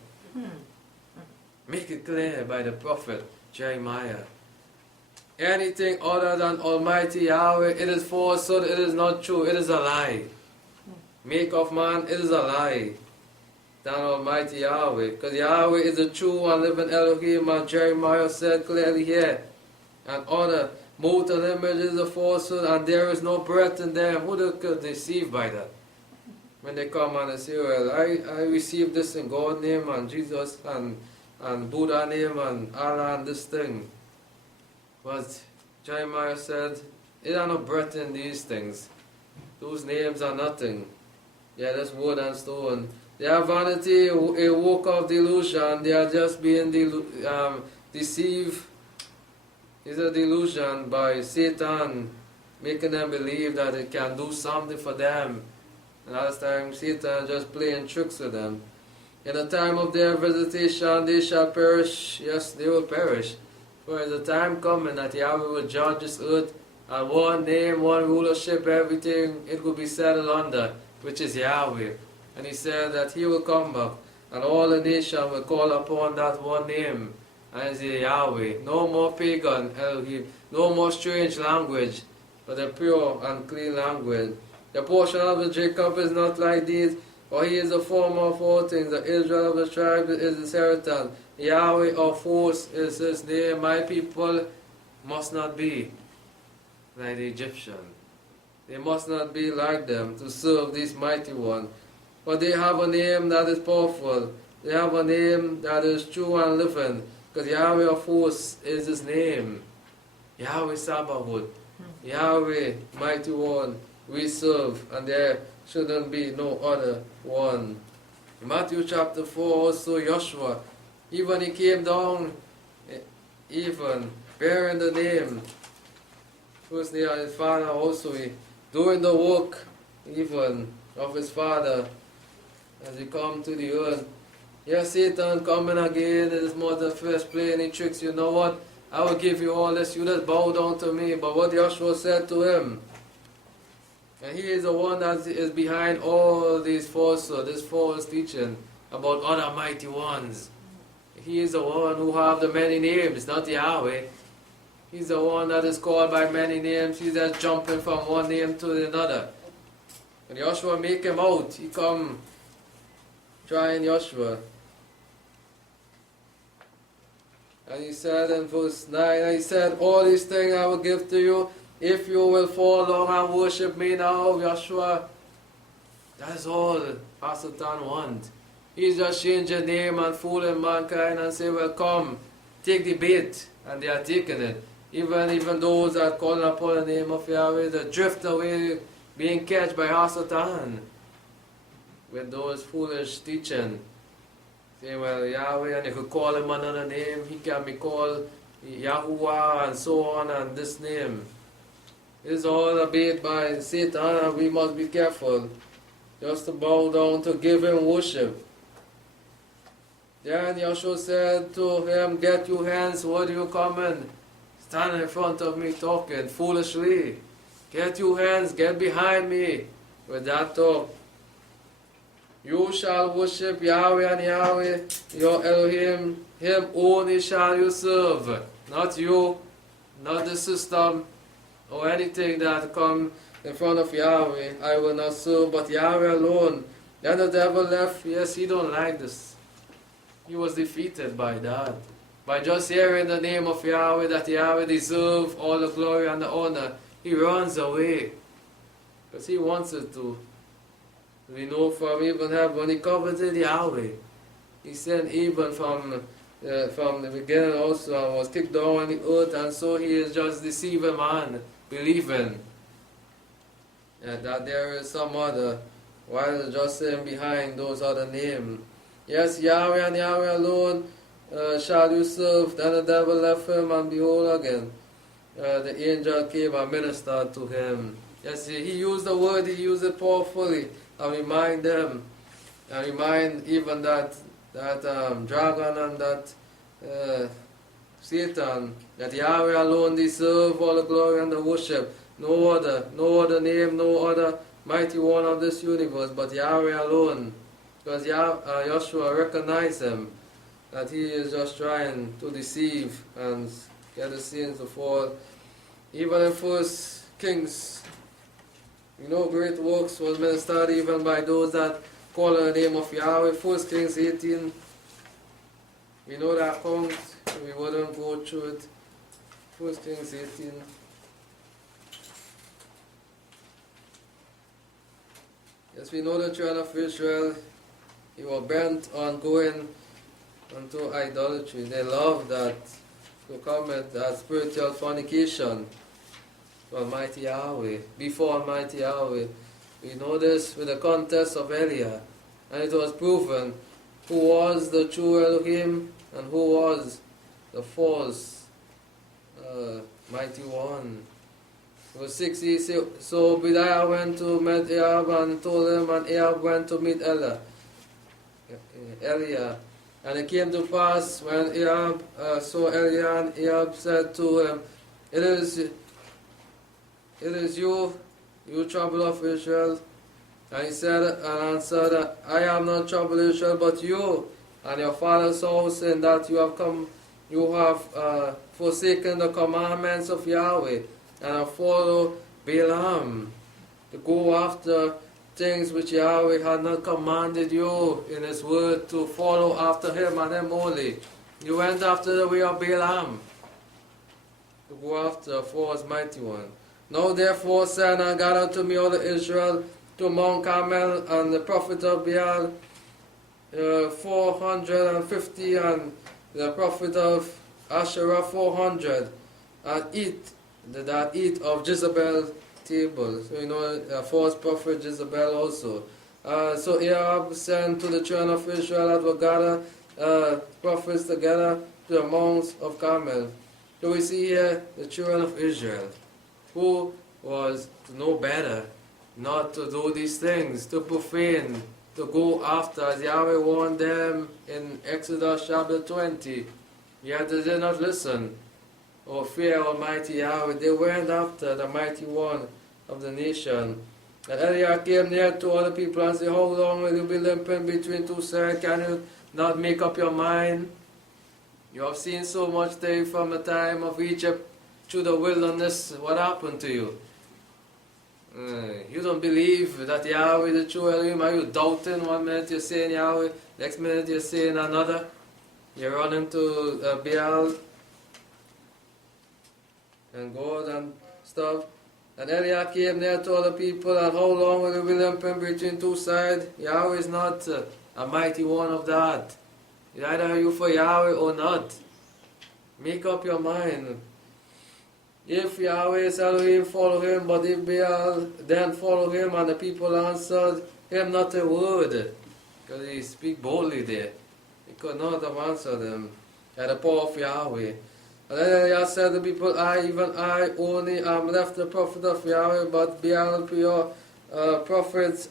Make it clear by the prophet Jeremiah. Anything other than Almighty Yahweh, it is falsehood, it is not true, it is a lie. Make of man, it is a lie than Almighty Yahweh. Because Yahweh is the true and living Elohim, and Jeremiah said clearly here, and other molten image is a falsehood, and there is no breath in them. Who could deceive by that? When they come and they say, well, I received this in God's name, and Jesus, and Buddha name, and Allah, and this thing. But Jeremiah said, there are no breath in these things. Those names are nothing. Yeah, that's wood and stone. They are vanity, a work of delusion. They are just being deceived. It's a delusion by Satan, making them believe that it can do something for them. And last time, Satan just playing tricks with them. In the time of their visitation, they shall perish. Yes, they will perish. For is the time coming that Yahweh will judge this earth, and one name, one rulership, everything, it will be settled under, which is Yahweh. And he said that he will come back, and all the nation will call upon that one name, and say Yahweh. No more pagan, Elohim, no more strange language, but a pure and clean language. The portion of the Jacob is not like these, for he is the former of all things. The Israel of the tribe is his inheritance. Yahweh of hosts is his name. My people must not be like the Egyptian. They must not be like them to serve this mighty one. But they have a name that is powerful. They have a name that is true and living. Because Yahweh of hosts is his name. Yahweh Sabaoth. Yahweh, mighty one, we serve. And there shouldn't be no other one. In Matthew chapter 4 also Joshua, even he came down, even bearing the name. First they are his father also, doing the work even of his father as he come to the earth. Here Satan coming again in his mother flesh playing any tricks. You know what? I will give you all this. You just bow down to me. But what Joshua said to him, and he is the one that is behind all these this false teaching about other mighty ones. He is the one who have the many names, not Yahweh. He's the one that is called by many names. He's just jumping from one name to another. When Joshua make him out, he come trying Joshua. And he said in verse 9, he said, all these things I will give to you, if you will fall down and worship me now, Joshua. That's all Satan wants. He's just changing name and fooling mankind and say, well, come, take the bait. And they are taking it. Even those that call upon the name of Yahweh, they drift away, being catched by Satan with those foolish teaching. Say, well, Yahweh, and you could call him another name. He can be called Yahuwah and so on, and this name. It's all a bait by Satan, and we must be careful just to bow down to give him worship. Then Joshua said to him, get your hands, where do you come in? Stand in front of me talking foolishly. Get your hands, get behind me with that talk. You shall worship Yahweh and Yahweh, your Elohim. Him only shall you serve. Not you, not the system, or anything that come in front of Yahweh. I will not serve, but Yahweh alone. Then the devil left. Yes, he don't like this. He was defeated by that. By just hearing the name of Yahweh, that Yahweh deserves all the glory and the honor, he runs away. Because he wants it to. We know from even when he coveted Yahweh, he said even from the beginning also, and was kicked down on the earth, and so he is just deceiving man, believing that there is some other, while just saying behind those other names. Yes, Yahweh and Yahweh alone shall you serve. Then the devil left him, and behold again, the angel came and ministered to him. Yes, he used the word, he used it powerfully, and remind them, and remind even that dragon and that Satan, that Yahweh alone deserve all the glory and the worship. No other name, no other mighty one of this universe, but Yahweh alone. Because Joshua recognized him, that he is just trying to deceive and get the sins to fall. Even in 1 Kings, great works was ministered even by those that call on the name of Yahweh. 1 Kings 18, we know that account, we wouldn't go through it. 1 Kings 18. Yes, we know the children of Israel, they were bent on going into idolatry. They loved that, to commit that spiritual fornication to Almighty Yahweh, before Almighty Yahweh. We know this with the contest of Eliah. And it was proven who was the true Elohim and who was the false mighty one. Verse 6, he said, so Obadiah went to meet Ahab and told him, and Ahab went to meet Eliah. And it came to pass when Ahab saw Eliah, and Ahab said to him, It is you trouble of Israel. And he said and answered, I am not trouble Israel, but you and your father's house, in that you have forsaken the commandments of Yahweh, and have followed Balaam, to go after things which Yahweh had not commanded you in His word, to follow after Him and Him only. You went after the way of Balaam, to go after a false mighty one. Now therefore send and gather to me all the Israel to Mount Carmel, and the prophet of Baal 450, and the prophet of Asherah 400, and eat of Jezebel's table. So you know, a false prophet Jezebel also. So Ahab sent to the children of Israel that were gathered prophets together to the mounts of Carmel. So we see here the children of Israel, who was to know better, not to do these things, to profane, to go after, as Yahweh warned them in Exodus chapter 20. Yet they did not listen or fear Almighty Yahweh. They went after the mighty one of the nation. And Eliah came near to all the people and said, how long will you be limping between two sides? Can you not make up your mind? You have seen so much day from the time of Egypt through the wilderness. What happened to you? You don't believe that Yahweh is the true Elohim. Are you doubting? One minute you're saying Yahweh, next minute you're saying another. You're running to Baal and God and stuff. And Eliah came there to all the people, and how long will you be limping between two sides? Yahweh is not a mighty one of that. Either are you for Yahweh or not. Make up your mind. If Yahweh is Elohim, follow him, but if Baal, then follow him. And the people answered him not a word, because he speak boldly there. He could not have answered them at the power of Yahweh. And then Eliah said to the people, even I only am left the prophet of Yahweh, but Baal pure prophets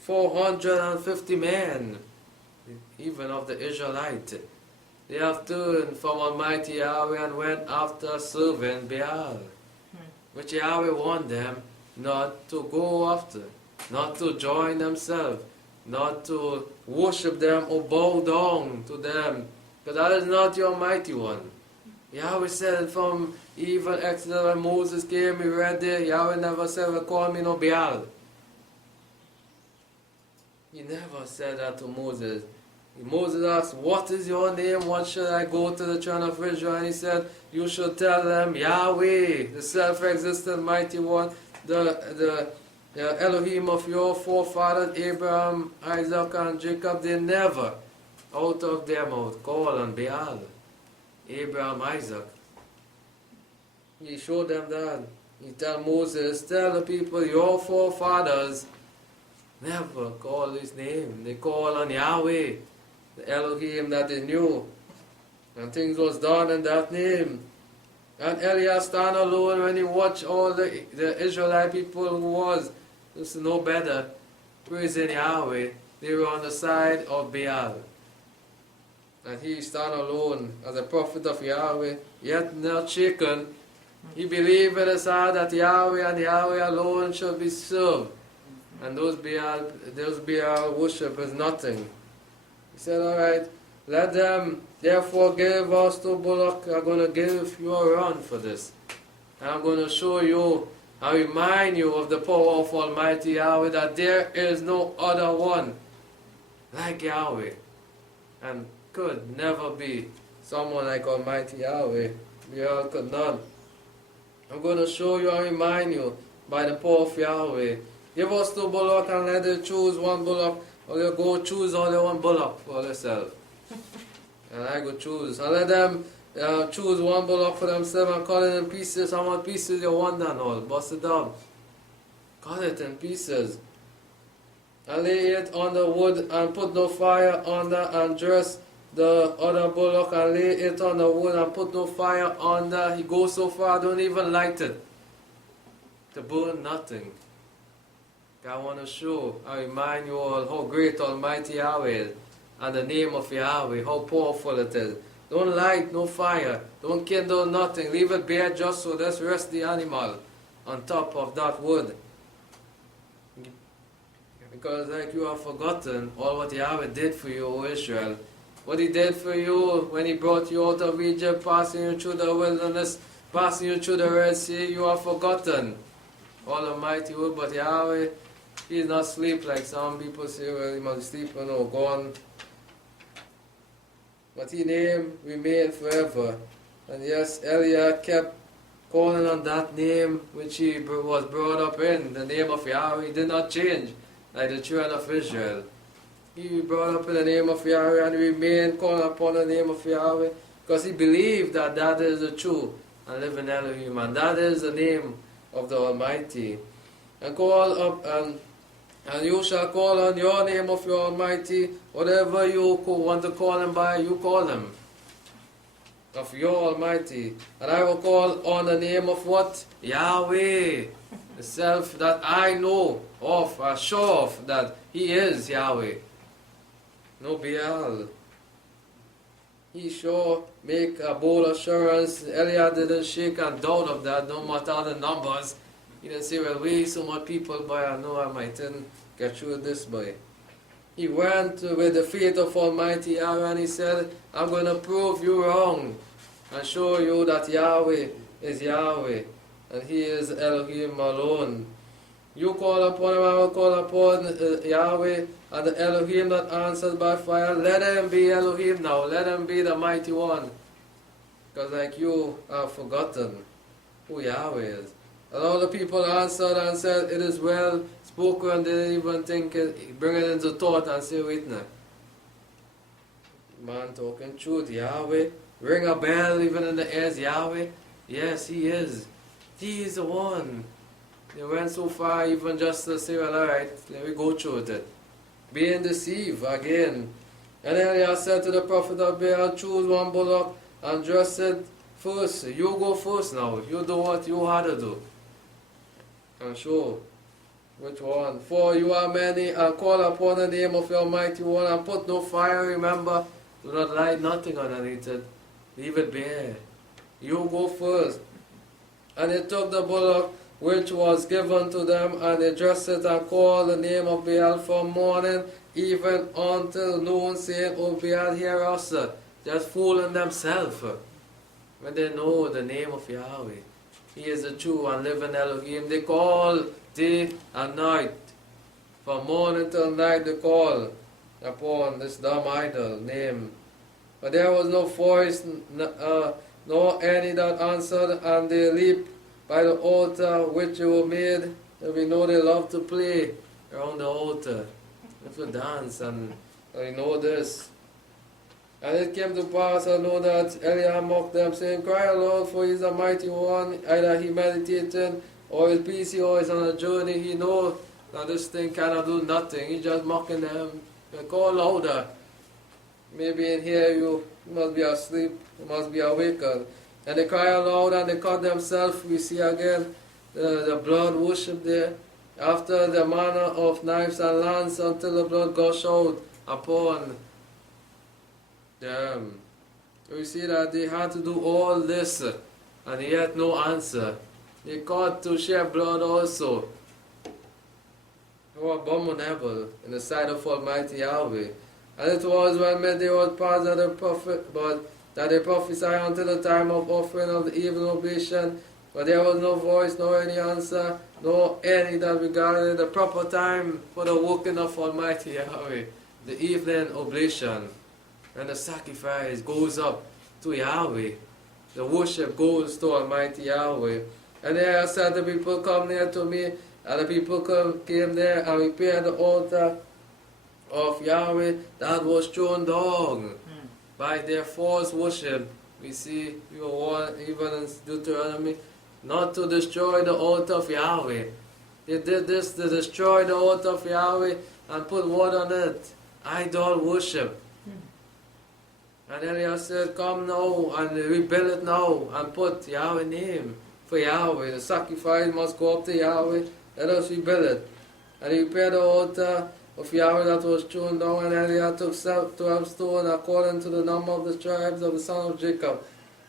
450 men, even of the Israelites. They have turned from Almighty Yahweh and went after serving Baal, which Yahweh warned them not to go after, not to join themselves, not to worship them or bow down to them, because that is not your mighty one. Yahweh said from even Exodus when Moses came, we read there, Yahweh never said, well, call me no Baal. He never said that to Moses. Moses asked, what is your name? What should I go to the children of Israel? And he said, you should tell them, Yahweh, the self-existent mighty one, the Elohim of your forefathers, Abraham, Isaac, and Jacob. They never, out of their mouth, call on Baal, Abraham, Isaac. He showed them that. He told Moses, tell the people, your forefathers never call his name. They call on Yahweh, the Elohim that they knew. And things was done in that name. And Eliah stand alone when he watched all the Israelite people who was just no better, praising Yahweh. They were on the side of Baal. And he stand alone as a prophet of Yahweh, yet not shaken. He believed in his heart that Yahweh and Yahweh alone should be served. And those Baal worship is nothing. He said, alright, let them therefore give us to bullock. I'm going to give you a run for this. And I'm going to show you and remind you of the power of Almighty Yahweh, that there is no other one like Yahweh. And could never be someone like Almighty Yahweh. Baal could not. I'm going to show you and remind you by the power of Yahweh. Give us 2 bullocks and let them choose 1 bullock, or you go choose only 1 bullock for yourself. And I go choose. And let them choose 1 bullock for themselves and cut it in pieces. How many pieces you want and all? Bust it down. cut it in pieces, and lay it on the wood, and put no fire under, and dress the other bullock, and lay it on the wood, and put no fire under. He goes so far, don't even light it, to burn nothing. I want to show, I remind you all how great Almighty Yahweh is, and the name of Yahweh, how powerful it is. Don't light, no fire, don't kindle nothing, leave it bare just so let's rest the animal on top of that wood. Because like you have forgotten all what Yahweh did for you, O Israel. What He did for you when He brought you out of Egypt, passing you through the wilderness, passing you through the Red Sea, you have forgotten all Almighty word. But Yahweh, He is not asleep like some people say, well, He must be sleeping or gone. But His name remained forever. And yes, Eliah kept calling on that name which he was brought up in, the name of Yahweh. He did not change like the children of Israel. He brought up in the name of Yahweh, and he remained calling upon the name of Yahweh because he believed that that is the true and living Elohim, and that is the name of the Almighty. And call up, and you shall call on your name of your Almighty, whatever you want to call Him by, you call Him, of your Almighty. And I will call on the name of what? Yahweh, the self that I know of, are sure of, that He is Yahweh. No Baal. He sure make a bold assurance. Eliah didn't shake and doubt of that, no matter the numbers. He didn't say, well, we so much people, boy, I know I mightn't get through this, boy. He went with the faith of Almighty Yahweh, and he said, I'm going to prove you wrong and show you that Yahweh is Yahweh, and He is Elohim alone. You call upon Him, I will call upon Yahweh, and the Elohim that answers by fire. Let Him be Elohim now. Let Him be the Mighty One. Because like you have forgotten who Yahweh is. And all the people answered and said, it is well spoken. They didn't even think it, bring it into thought and say, wait now. Man talking truth, Yahweh. Ring a bell even in the ears, Yahweh. Yes, He is. He is the one. They went so far even just to say, well, alright, let me go through it. Being deceived again. And Eliah said to the prophet of Baal, choose one bullock and dress it first. You go first now. You do what you had to do. And show which one. For you are many, and call upon the name of your Almighty One, and put no fire, remember. Do not light nothing underneath it. Leave it bare. You go first. And they took the bullock which was given to them, and they dressed it and called the name of Baal from morning even until noon, saying, O Baal, hear us. Just fooling themselves when they know the name of Yahweh. He is the true and living Elohim. They call day and night. From morning till night they call upon this dumb idol name. But there was no voice, nor any that answered, and they leaped by the altar which they were made. And we know they love to play around the altar. They love to dance, and we know this. And it came to pass, I know that Eliah mocked them, saying, cry aloud, for He is a mighty one. Either he meditating, or he's busy, or he's on a journey. He knows that this thing cannot do nothing. He's just mocking them. They call louder. Maybe in here you must be asleep, you must be awakened. And they cry aloud and they cut themselves. We see again the blood worship there. After the manner of knives and lance, until the blood gush out upon them. We see that they had to do all this, and yet no answer. They cut to shed blood also. How abominable in the sight of Almighty Yahweh. And it was when midday was past that the prophet, but that they prophesied until the time of offering of the evening oblation, but there was no voice, nor any answer, nor any that regarded the proper time for the working of Almighty Yahweh, the evening oblation. And the sacrifice goes up to Yahweh. The worship goes to Almighty Yahweh. And there I said, the people come near to me, and the people came there and repaired the altar of Yahweh that was thrown down by their false worship. We see we were warned even in Deuteronomy not to destroy the altar of Yahweh. They did this to destroy the altar of Yahweh and put water on it. Idol worship. And Eliah said, come now and rebuild it now and put Yahweh's name for Yahweh. The sacrifice must go up to Yahweh. Let us rebuild it. And he prepared the altar of Yahweh that was thrown down, and Eliah took 12 stones according to the number of the tribes of the son of Jacob,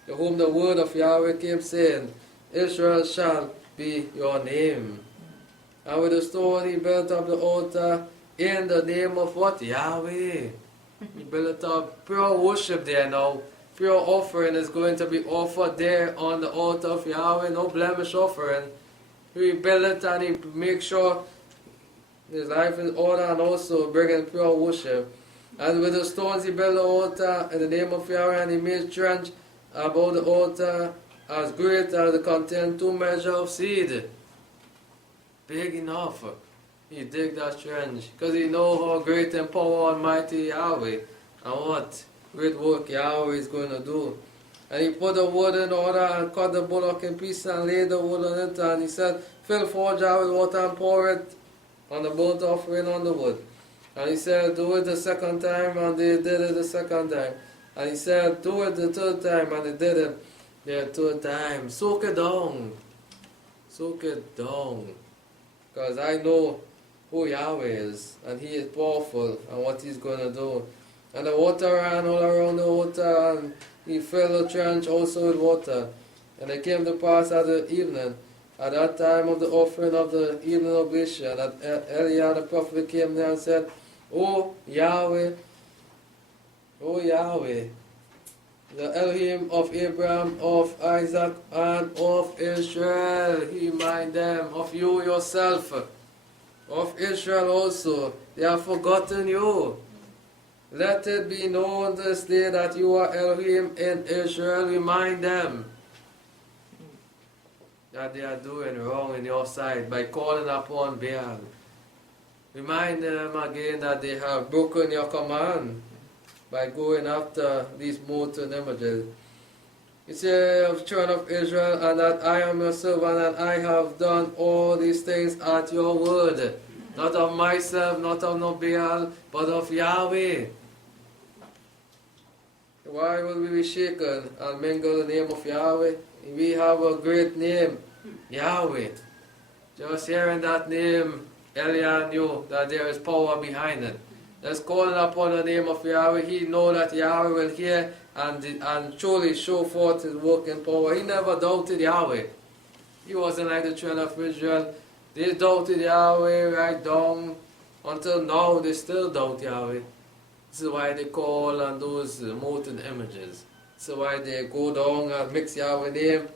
to whom the word of Yahweh came, saying, Israel shall be your name. And with the stone he built up the altar in the name of what? Yahweh. He built it up. Pure worship there now. Pure offering is going to be offered there on the altar of Yahweh. No blemish offering. He built it and he make sure his life is order, and also bringing pure worship. And with the stones he built the altar in the name of Yahweh, and he made trench about the altar as great as it contained 2 measures of seed. Big enough. He dig that trench because he know how great and power Almighty Yahweh and what great work Yahweh is going to do. And he put the wood in order and cut the bullock in pieces and laid the wood on it, and he said, fill 4 jars with water and pour it on the burnt offering on the wood. And he said, do it the second time, and they did it the second time. And he said, do it the third time, and they did it the third time. Soak it down. Soak it down. Because I know who Yahweh is, and he is powerful, and what he's going to do. And the water ran all around the altar, and he filled the trench also with water. And it came to pass at the evening, at that time of the offering of the evening oblation, that Eliah the prophet came there and said, O Yahweh, the Elohim of Abraham, of Isaac, and of Israel, he mind them, of you yourself, of Israel also, they have forgotten you. Let it be known this day that you are Elohim in Israel, remind them that they are doing wrong in your sight by calling upon Baal. Remind them again that they have broken your command by going after these molten images. You say of children of Israel, and that I am your servant, and I have done all these things at your word. Not of myself, not of no Baal, but of Yahweh. Why will we be shaken and mingle the name of Yahweh? We have a great name, Yahweh. Just hearing that name, Eliah knew that there is power behind it. Just calling upon the name of Yahweh, he know that Yahweh will hear and truly show forth his working power. He never doubted Yahweh. He wasn't like the children of Israel. They doubted Yahweh right down until now. They still doubt Yahweh. This is why they call on those molten images. This is why they go down and mix Yahweh's name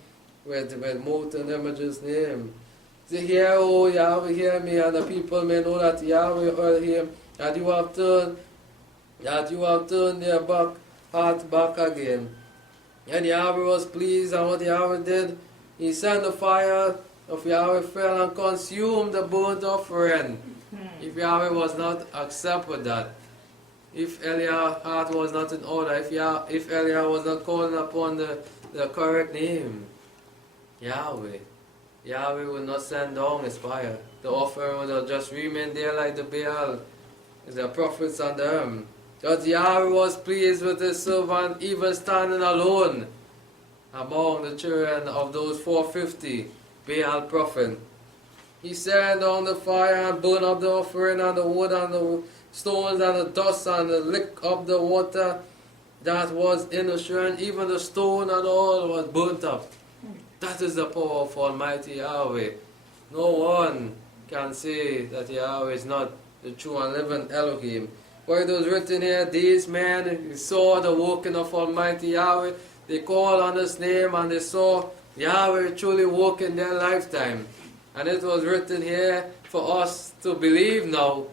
with molten images' name. Say, hear, O Yahweh, hear me, and the people may know that Yahweh heard him, that you have turned their heart back again. And Yahweh was pleased, and what Yahweh did, he sent the fire of Yahweh fell and consumed the burnt offering. If Yahweh was not accepted that, if Eliah's heart was not in order, if Eliah was not calling upon the correct name, Yahweh will not send down his fire. The offering will just remain there like the Baal, the prophets and them. But Yahweh was pleased with his servant, even standing alone among the children of those 450 Baal prophets. He sent down the fire and burned up the offering and the wood and the stones and the dust and the lick of the water that was in the shrine. Even the stone and all was burnt up. That is the power of Almighty Yahweh. No one can say that Yahweh is not the true and living Elohim. For it was written here, these men saw the working of Almighty Yahweh. They called on his name and they saw Yahweh truly work in their lifetime. And it was written here for us to believe now.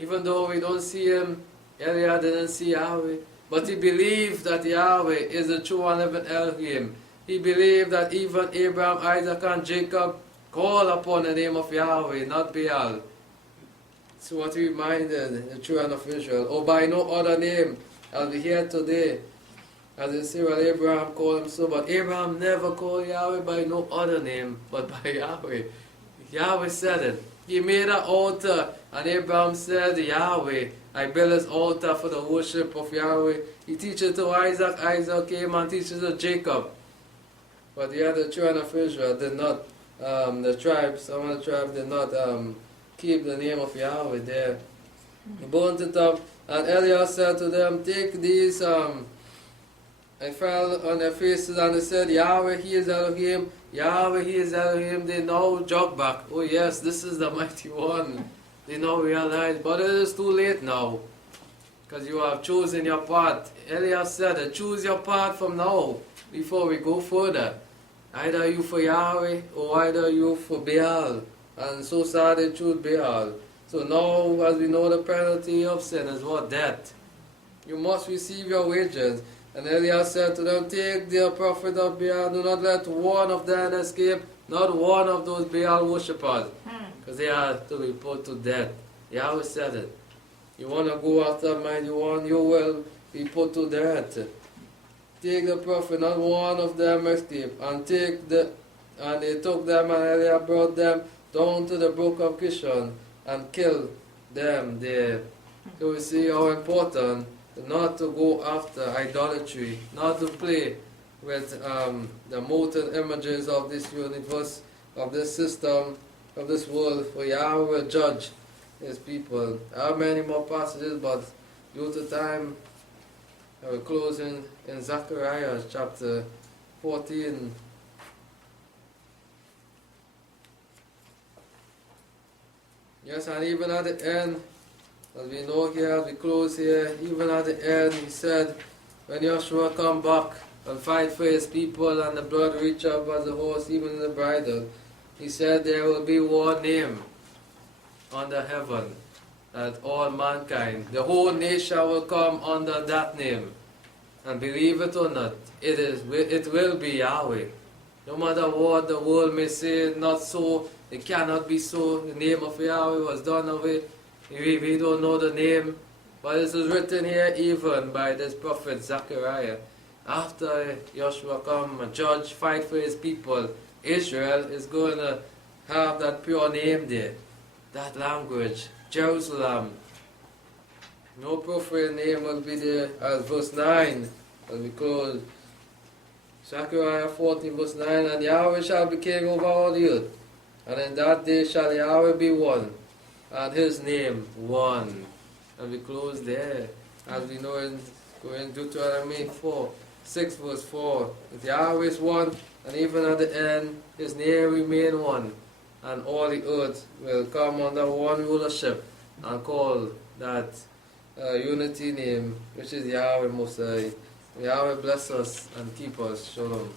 Even though we don't see him, Eliah didn't see Yahweh. But he believed that Yahweh is the true and living Elohim. He believed that even Abraham, Isaac, and Jacob called upon the name of Yahweh, not Baal. It's what we reminded the children of Israel. Or by no other name, as we hear today. As they say, well, Abraham called him so, but Abraham never called Yahweh by no other name, but by Yahweh. Yahweh said it. He made an altar, and Abraham said, Yahweh, I built this altar for the worship of Yahweh. He teaches to Isaac, Isaac came and teaches to Jacob. But the other children of Israel did not, some of the tribes did not keep the name of Yahweh there. He burnt it up, and Eliah said to them, take these, and fell on their faces, and they said, Yahweh, He is Elohim, Yahweh, He is Elohim. They now jog back. Oh yes, this is the mighty one. They now realize, but it is too late now, because you have chosen your path. Eliah said, choose your path from now, before we go further. Either you for Yahweh, or either you for Baal. And so sad they choose Baal. So now, as we know, the penalty of sin is what? Death. You must receive your wages. And Eliah said to them, take the prophet of Baal, do not let one of them escape, not one of those Baal worshippers, because they are to be put to death. Yahweh said it. You want to go after mighty one, you will be put to death. Take the prophet, not one of them escaped, and they took them, and Eliah brought them down to the brook of Kishon and killed them there. So we see how important not to go after idolatry, not to play with the molten images of this universe, of this system, of this world, for Yahweh will judge His people. There are many more passages, but due to time, I will close in Zechariah chapter 14. Yes, and even at the end, as we know here, as we close here, even at the end, he said, when Joshua come back and fight for his people and the blood reach up as a horse, even in the bridle, he said there will be one name under heaven, that all mankind, the whole nation will come under that name. And believe it or not, it will be Yahweh. No matter what the world may say, not so, it cannot be so. The name of Yahweh was done away. We don't know the name, but this is written here even by this prophet Zechariah. After Joshua come and judge, fight for his people, Israel is going to have that pure name there, that language, Jerusalem. No profane name will be there, as verse 9, as we close. Zechariah 14 verse 9, and Yahweh shall be king over all the earth, and in that day shall Yahweh be one, and His name one. And we close there, as we know in Deuteronomy 6 verse 4, that Yahweh is one, and even at the end, His name remain one, and all the earth will come under one rulership, and call that unity name, which is Yahweh Most High. Yahweh bless us and keep us. Shalom.